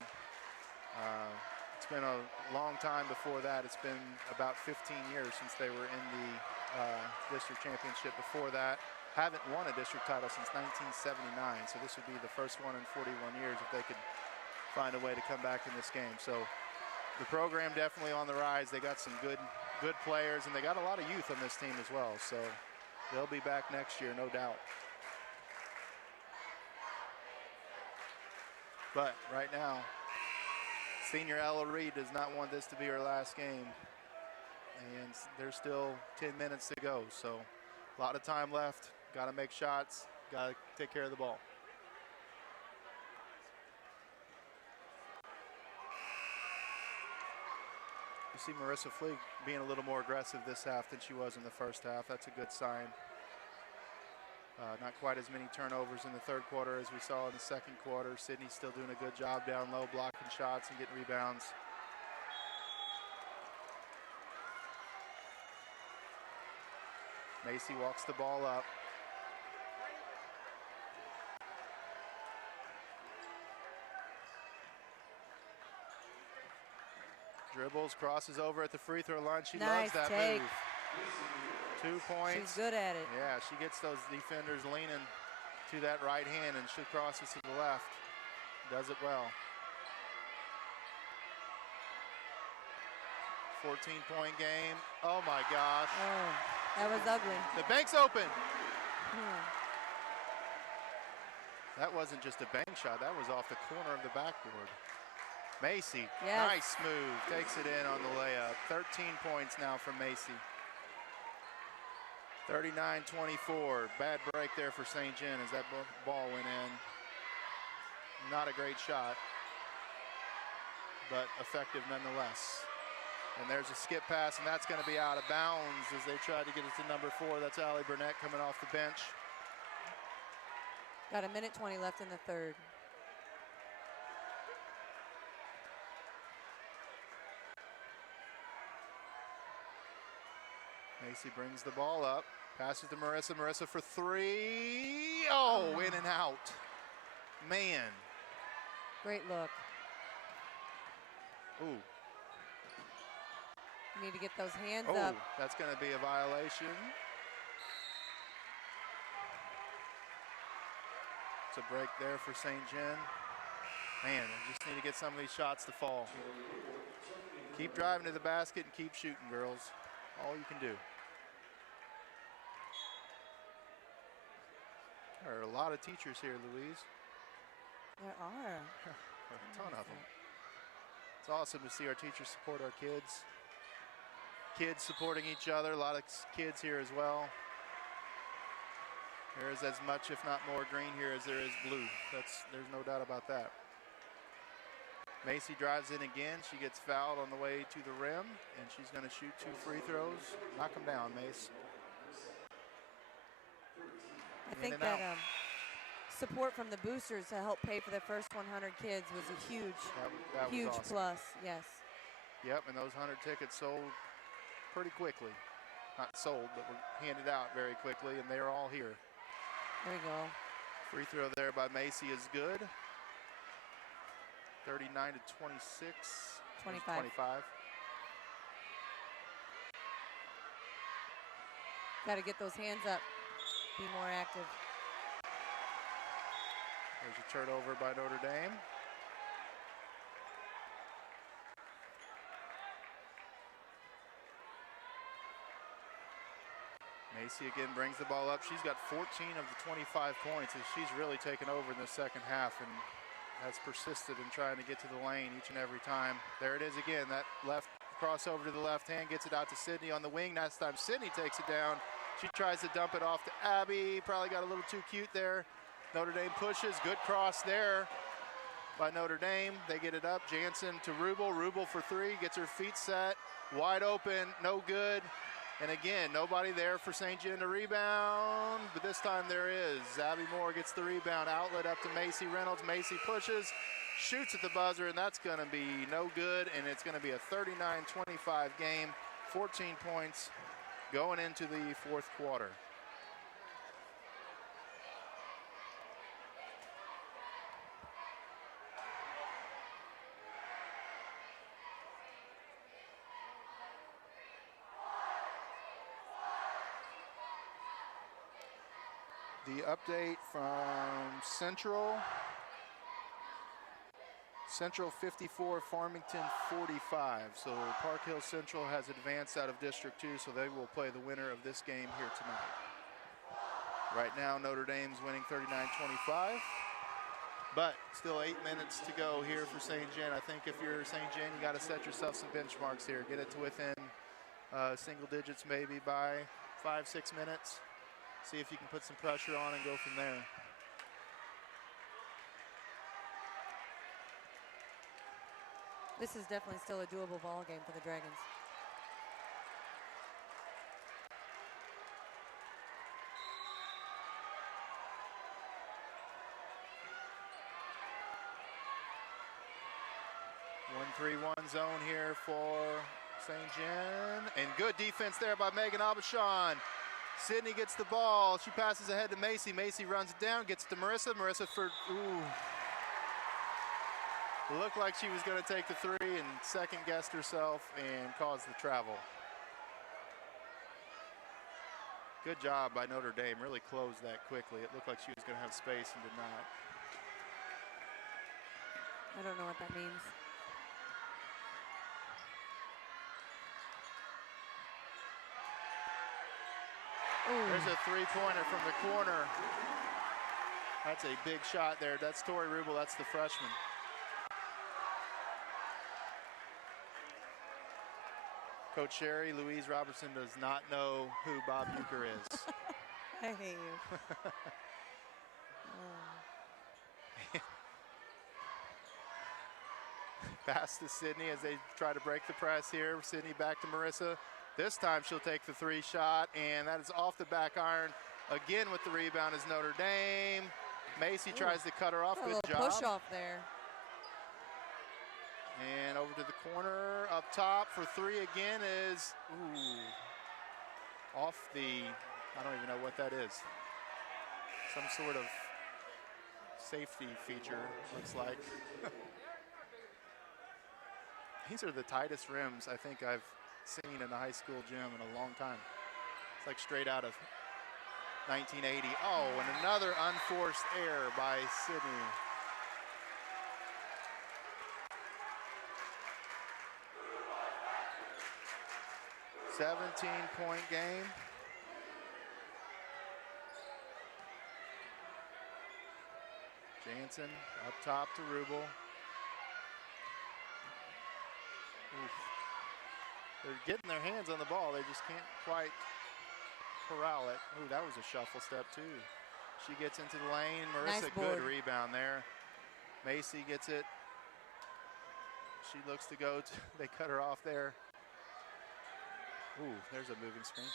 It's been a long time before that. It's been about 15 years since they were in the district championship. Before that, haven't won a district title since 1979. So this would be the first one in 41 years if they could find a way to come back in this game. So the program definitely on the rise. They got some good players, and they got a lot of youth on this team as well. So they'll be back next year, no doubt. But right now, senior Ella Reed does not want this to be her last game. And there's still 10 minutes to go. So a lot of time left. Got to make shots. Got to take care of the ball. You see Marissa Fleeg being a little more aggressive this half than she was in the first half. That's a good sign. Not quite as many turnovers in the third quarter as we saw in the second quarter. Sydney's still doing a good job down low, blocking shots and getting rebounds. Macy walks the ball up. Dribbles, crosses over at the free throw line. She Nice loves that take. move. 2 points. She's good at it. Yeah, she gets those defenders leaning to that right hand, and she crosses to the left. Does it well. 14-point game. Oh my gosh. Oh, that was ugly. The bank's open. That wasn't just a bank shot. That was off the corner of the backboard. Macy, Yes. nice move. Takes it in on the layup. 13 points now from Macy. 39-24. Bad break there for St. John as that ball went in. Not a great shot, but effective nonetheless. And there's a skip pass, and that's going to be out of bounds as they try to get it to number 4. That's Allie Burnett coming off the bench. Got a minute 20 left in the third. Macy brings the ball up, passes to Marissa. Marissa for 3. Oh, in and out. Man. Great look. Ooh. You need to get those hands up. Oh, that's going to be a violation. It's a break there for St. John. Man, I just need to get some of these shots to fall. Keep driving to the basket and keep shooting, girls. All you can do. There are a lot of teachers here, Louise. There are. A ton of them. It's awesome to see our teachers support our kids. Kids supporting each other. A lot of kids here as well. There is as much, if not more, green here as there is blue. There's no doubt about that. Macy drives in again. She gets fouled on the way to the rim, and she's going to shoot 2 free throws. Knock them down, Mace. I think that support from the boosters to help pay for the first 100 kids was a huge, that huge was awesome. plus. Yes. Yep, and those 100 tickets sold pretty quickly. Not sold, but were handed out very quickly, and they're all here. There we go. Free throw there by Macy is good. 39-26. 25. Got to get those hands up. Be more active. There's a turnover by Notre Dame. Macy again brings the ball up. She's got 14 of the 25 points, and she's really taken over in the second half and has persisted in trying to get to the lane each and every time. There it is again, that left crossover to the left hand, gets it out to Sydney on the wing. Next time Sydney takes it down. She tries to dump it off to Abby. Probably got a little too cute there. Notre Dame pushes, good cross there by Notre Dame. They get it up, Jansen to Rubel. Rubel for 3, gets her feet set, wide open, no good. And again, nobody there for St. John to rebound, but this time there is. Abby Moore gets the rebound, outlet up to Macy Reynolds. Macy pushes, shoots at the buzzer, and that's going to be no good, and it's going to be a 39-25 game, 14 points going into the fourth quarter. The update from Central 54, Farmington 45. So Park Hill Central has advanced out of District 2, so they will play the winner of this game here tonight. Right now, Notre Dame's winning 39-25, but still 8 minutes to go here for St. John. I think if you're St. John, you got to set yourself some benchmarks here. Get it to within single digits maybe by 5-6 minutes. See if you can put some pressure on and go from there. This is definitely still a doable ball game for the Dragons. One 3-1 zone here for St. John. And good defense there by Megan Abishon. Sydney gets the ball. She passes ahead to Macy. Macy runs it down, gets it to Marissa. Marissa for, looked like she was going to take the 3 and second-guessed herself and caused the travel. Good job by Notre Dame. Really closed that quickly. It looked like she was going to have space and did not. I don't know what that means. There's a 3-pointer from the corner. That's a big shot there. That's Tori Rubel. That's the freshman. Coach Sherry, Louise Robertson does not know who Bob Euchre is. I hate you. Pass to Sydney as they try to break the press here. Sydney back to Marissa. This time she'll take the 3 shot, and that is off the back iron. Again with the rebound is Notre Dame. Macy tries to cut her off. Good job. Push off there. And over to the corner, up top for 3 again is, off the, I don't even know what that is. Some sort of safety feature, looks like. These are the tightest rims I think I've seen in a high school gym in a long time. It's like straight out of 1980. Oh, and another unforced error by Sydney. 17-point game. Jansen up top to Rubel. Oof. They're getting their hands on the ball. They just can't quite corral it. Ooh, that was a shuffle step too. She gets into the lane. Marissa, nice good rebound there. Macy gets it. She looks to go. They cut her off there. Ooh, there's a moving screen.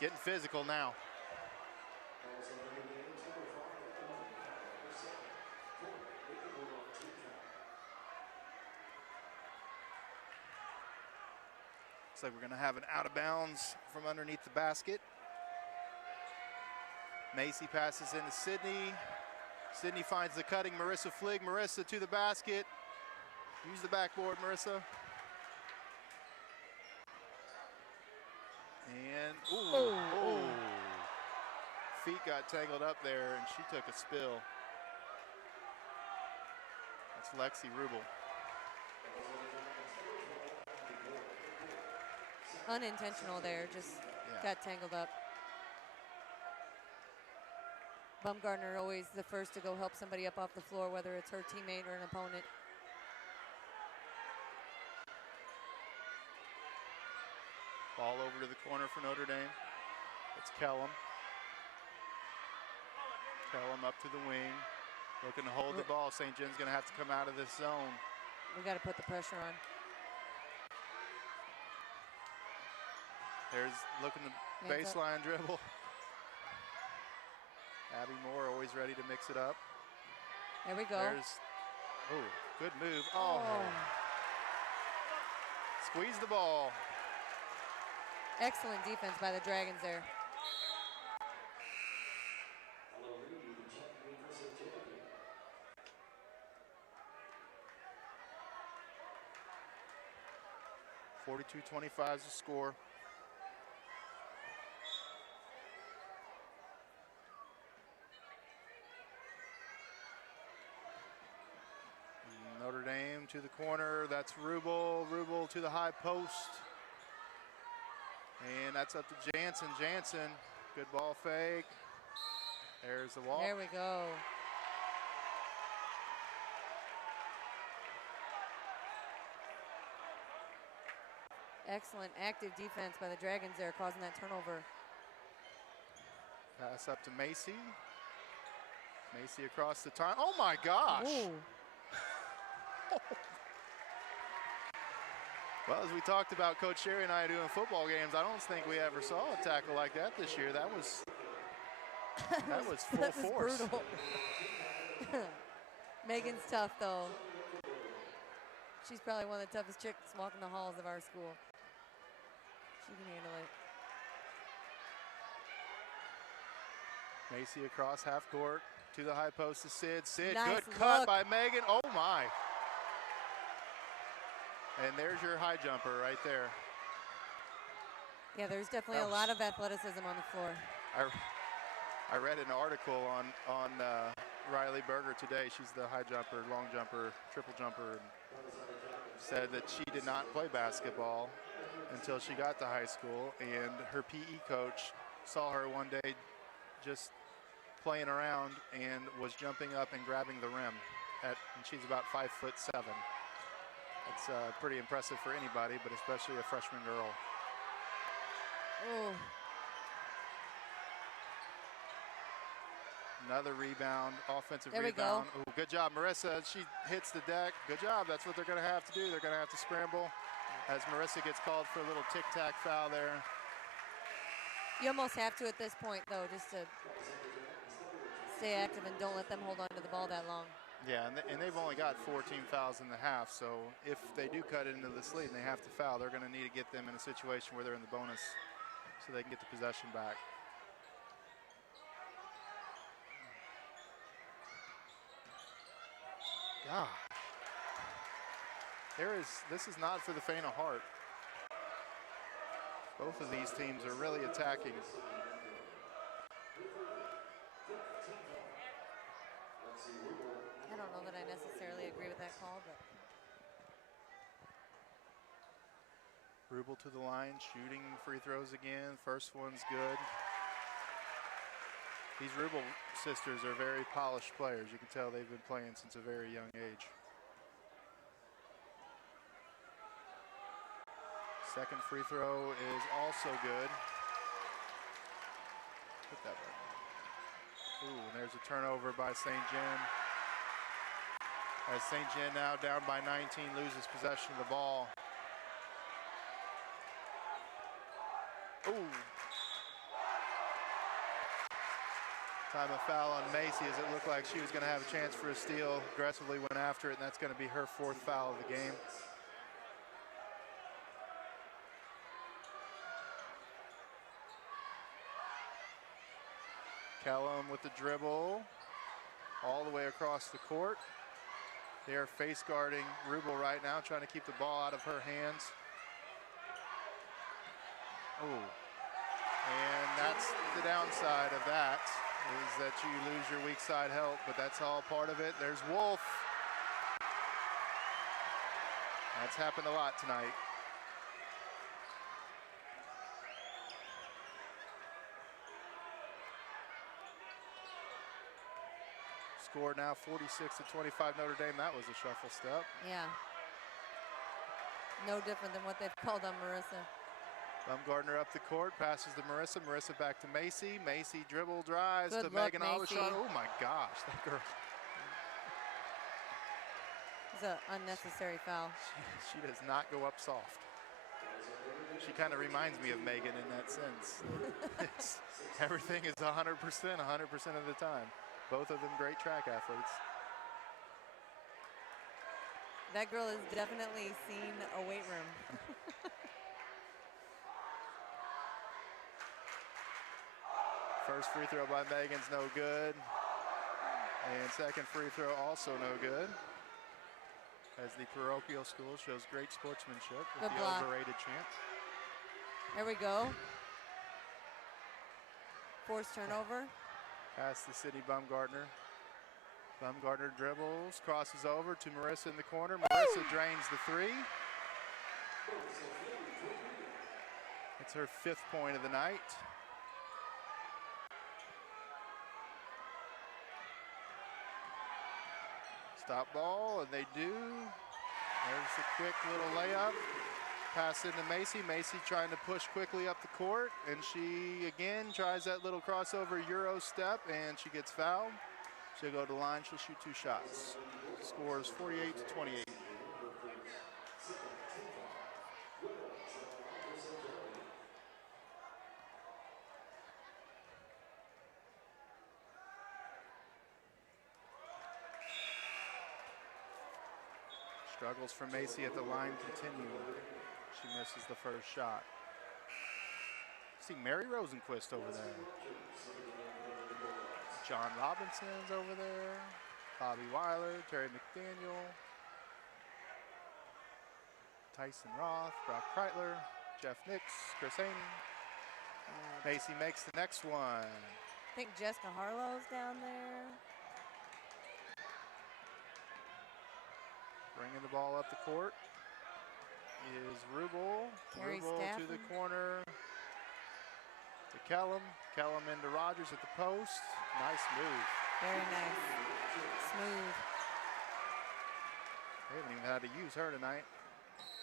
Getting physical now. Looks like we're going to have an out of bounds from underneath the basket. Macy passes into Sydney. Sydney finds the cutting Marissa Fligg. Marissa to the basket. Use the backboard, Marissa. And, feet got tangled up there, and she took a spill. That's Lexi Rubel. Unintentional there, just got tangled up. Baumgartner always the first to go help somebody up off the floor, whether it's her teammate or an opponent. Ball over to the corner for Notre Dame. It's Kellum. Kellum up to the wing. Looking to hold the ball. St. John's going to have to come out of this zone. We got to put the pressure on. There's looking to baseline dribble. Abby Moore always ready to mix it up. There we go. Good move. Oh. Squeeze the ball. Excellent defense by the Dragons there. .42-25 is the score. Notre Dame to the corner. That's Rubel. Rubel to the high post. And that's up to Jansen. Jansen, good ball fake. There's the walk. There we go. Excellent active defense by the Dragons there, causing that turnover. Pass up to Macy. Macy across the time. Oh my gosh. Well, as we talked about, Coach Sherry and I doing football games, I don't think we ever saw a tackle like that this year. That was full force. Brutal. Megan's tough though. She's probably one of the toughest chicks walking the halls of our school. She can handle it. Macy across half court to the high post to Sid. Sid, nice good cut look by Megan. Oh my. And there's your high jumper right there. Yeah, there's definitely a lot of athleticism on the floor. I read an article on Riley Berger today. She's the high jumper, long jumper, triple jumper, and said that she did not play basketball until she got to high school, and her PE coach saw her one day just playing around and was jumping up and grabbing the rim. And she's about 5'7". It's pretty impressive for anybody, but especially a freshman girl. Oh. Another rebound, offensive There we rebound. go. Ooh, good job, Marissa. She hits the deck. Good job. That's what they're going to have to do. They're going to have to scramble as Marissa gets called for a little tic-tac foul there. You almost have to at this point, though, just to stay active and don't let them hold on to the ball that long. Yeah, and they've only got 14 fouls in the half, so if they do cut it into this lead and they have to foul, they're going to need to get them in a situation where they're in the bonus so they can get the possession back. God. This is not for the faint of heart. Both of these teams are really attacking. I don't know that I necessarily agree with that call, but Rubel to the line, shooting free throws again. First one's good. These Rubel sisters are very polished players. You can tell they've been playing since a very young age. Second free throw is also good. Put that right. Ooh, and there's a turnover by St. John. As St. John now down by 19 loses possession of the ball. Ooh. Time of foul on Macy as it looked like she was going to have a chance for a steal. Aggressively went after it, and that's going to be her fourth foul of the game. Kellum with the dribble all the way across the court. They are face guarding Rubel right now, trying to keep the ball out of her hands. Ooh. And that's the downside of that, is that you lose your weak side help, but that's all part of it. There's Wolf. That's happened a lot tonight. Score now 46-25 Notre Dame. That was a shuffle step. yeah. No different than what they've called on Marissa. Baumgartner up the court, passes to Marissa. Marissa back to Macy. Macy dribble drives Good to look, Megan Macy. Aldershot. Oh my gosh, that girl. It's an unnecessary foul. She does not go up soft. She kind of reminds me of Megan in that sense. Everything is 100% of the time. Both of them great track athletes. That girl has definitely seen a weight room. First free throw by Megan's no good. And second free throw also no good. As the parochial school shows great sportsmanship with Good the block. overrated chant. There we go. Forced turnover. Past the city Baumgartner. Baumgartner dribbles, crosses over to Marissa in the corner. Marissa drains the three. It's her 5th point of the night. Stop ball, and they do. There's a quick little layup. Pass into Macy. Macy trying to push quickly up the court, and she again tries that little crossover Euro step, and she gets fouled. She'll go to the line. She'll shoot 2 shots. Scores 48-28. Struggles for Macy at the line continue. She misses the first shot. See Mary Rosenquist over there. John Robinson's over there. Bobby Weiler, Terry McDaniel. Tyson Roth, Brock Kreitler, Jeff Nix, Chris Haney. Macy makes the next one. I think Jessica Harlow's down there. Bringing the ball up the court is Rubel. Carrie Rubel to the Staffen. corner. to Kellum. Kellum into Rogers at the post. Nice move. Very nice. Smooth. They haven't even had to use her tonight.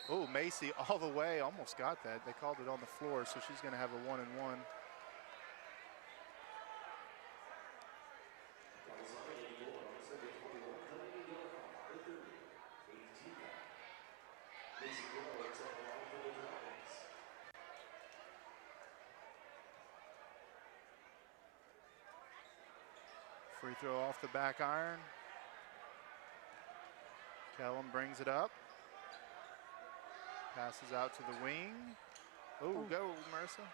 Oh, Macy all the way. Almost got that. They called it on the floor, so she's going to have a 1-and-1. Free throw off the back iron. Kellum brings it up. Passes out to the wing. Oh, go, Marissa.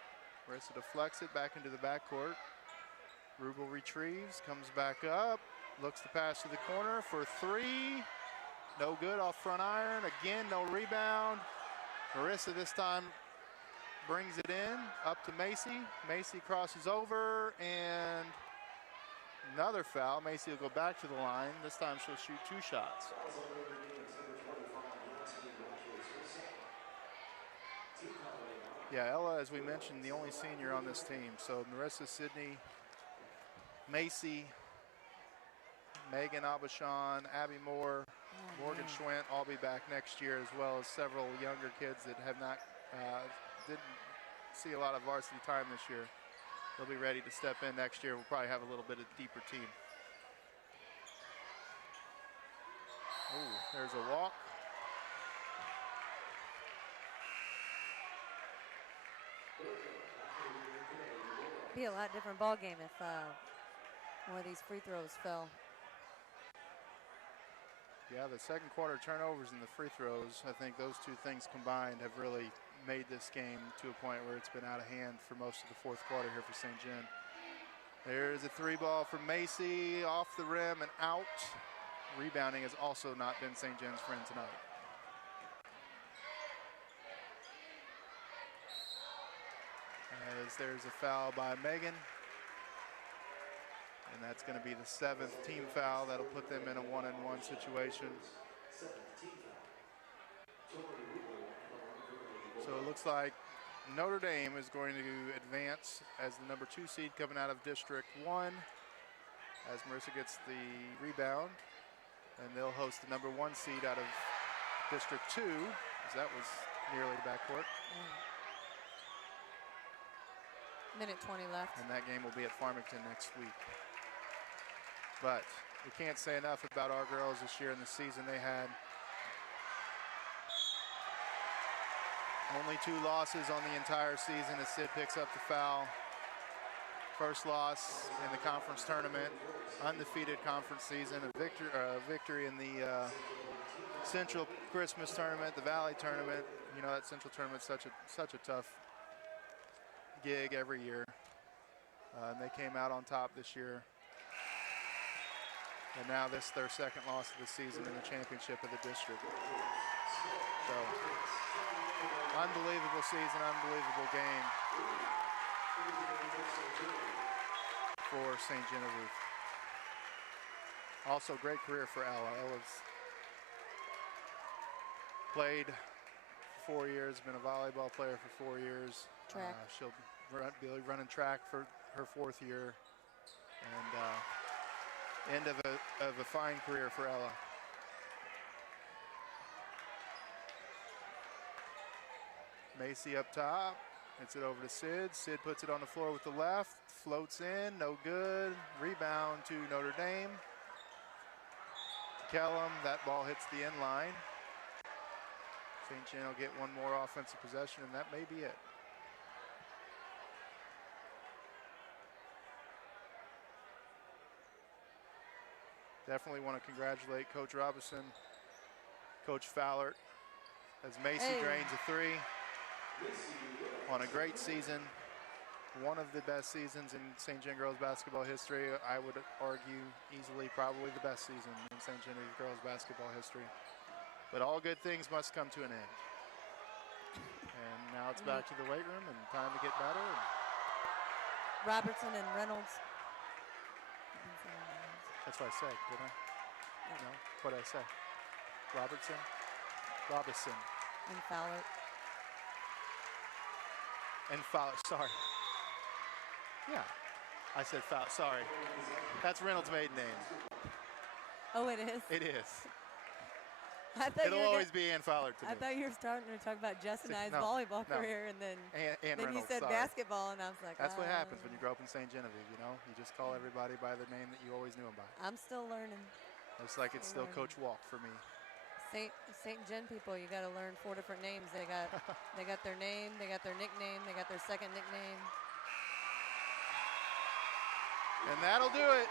Marissa deflects it back into the backcourt. Rubel retrieves, comes back up, looks to pass to the corner for three. No good off front iron. Again, no rebound. Marissa this time brings it in, up to Macy. Macy crosses over, and another foul. Macy will go back to the line. This time she'll shoot 2 shots. Yeah, Ella, as we mentioned, the only senior on this team. So Marissa Sidney, Macy, Megan Abashan, Abby Moore, Morgan Schwent all be back next year, as well as several younger kids that have not didn't see a lot of varsity time this year. They'll be ready to step in next year. We'll probably have a little bit of deeper team. Oh, there's a walk. Be a lot different ball game if one of these free throws fell. Yeah, the second quarter turnovers and the free throws, I think those two things combined have really made this game to a point where it's been out of hand for most of the fourth quarter here for St. John. There's a 3-ball from Macy, off the rim and out. Rebounding has also not been St. John's friend tonight. As there's a foul by Megan. And that's going to be the 7th team foul. That'll put them in a 1-and-1 situation. So it looks like Notre Dame is going to advance as the number 2 seed coming out of District 1 as Marissa gets the rebound. And they'll host the number 1 seed out of District 2, as that was nearly backcourt. Minute 20 left. And that game will be at Farmington next week. But we can't say enough about our girls this year in the season. They had only 2 losses on the entire season as Sid picks up the foul. First loss in the conference tournament, undefeated conference season, a victory in the Central Christmas tournament, the Valley tournament. You know, that Central tournament's such a tough gig every year. And they came out on top this year. And now this is their second loss of the season in the championship of the district. So, unbelievable season, unbelievable game for St. Genevieve. Also, great career for Ella. Ella's played for 4 years, been a volleyball player for 4 years. Track. She'll be running track for her 4th year. And end of a fine career for Ella. Macy up top, hits it over to Sid. Sid puts it on the floor with the left, floats in, no good. Rebound to Notre Dame. Kellum, that ball hits the end line. St. John will get one more offensive possession, and that may be it. Definitely want to congratulate Coach Robinson, Coach Fowler, as Macy drains a 3 on a great season. One of the best seasons in St. John girls basketball history. I would argue easily probably the best season in St. Genevieve girls basketball history. But all good things must come to an end. And now it's back to the weight room and time to get better. Robertson and Reynolds. That's what I said, didn't I? No? What did I say? Robertson? Robinson. And Fowler. And Fowler, sorry. Yeah. I said Fowler. Sorry. That's Reynolds' maiden name. Oh, it is? It is. It'll always be Ann Fowler to me. I thought you were starting to talk about Jess and I's No, volleyball no. career, and then Ann you Reynolds, said sorry. basketball, and I was like, That's what happens when you grow up in St. Genevieve, you know? You just call everybody by the name that you always knew them by. I'm still learning. It's like it's still Coach Walk for me. St. Gen people, you got to learn 4 different names. They got their name, they got their nickname, they got their second nickname. And that'll do it.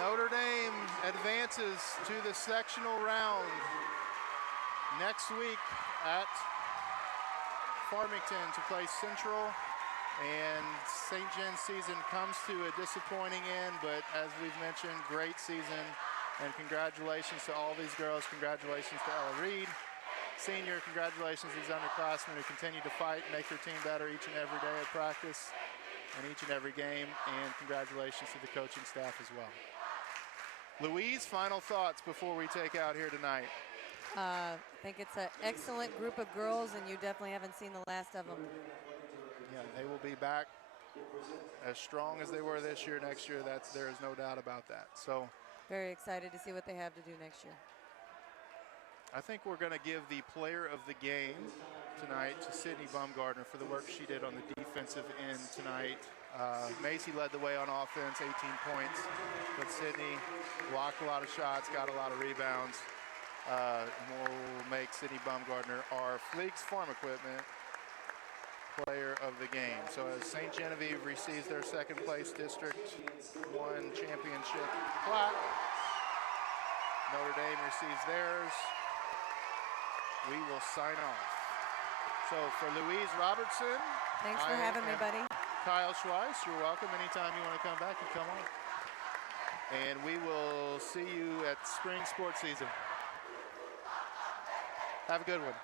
Notre Dame advances to the sectional round next week at Farmington to play Central. And St. Gen's season comes to a disappointing end, but as we've mentioned, great season. And congratulations to all these girls. Congratulations to Ella Reed. Senior, congratulations to these underclassmen who continue to fight and make their team better each and every day at practice and each and every game. And congratulations to the coaching staff as well. Louise, final thoughts before we take out here tonight. I think it's an excellent group of girls, and you definitely haven't seen the last of them. Yeah, they will be back as strong as they were this year, next year. There is no doubt about that. So very excited to see what they have to do next year. I think we're going to give the player of the game tonight to Sydney Bumgardner for the work she did on the defensive end tonight. Macy led the way on offense, 18 points, but Sydney blocked a lot of shots, got a lot of rebounds. And we'll make Sydney Bumgardner our Fleeks Farm Equipment player of the game. So as St. Genevieve receives their second place District 1 championship plaque, Notre Dame receives theirs. We will sign off. So for Louise Robertson. Thanks for having me, buddy. Kyle Schweiss, you're welcome. Anytime you want to come back, you come on. And we will see you at spring sports season. Have a good one.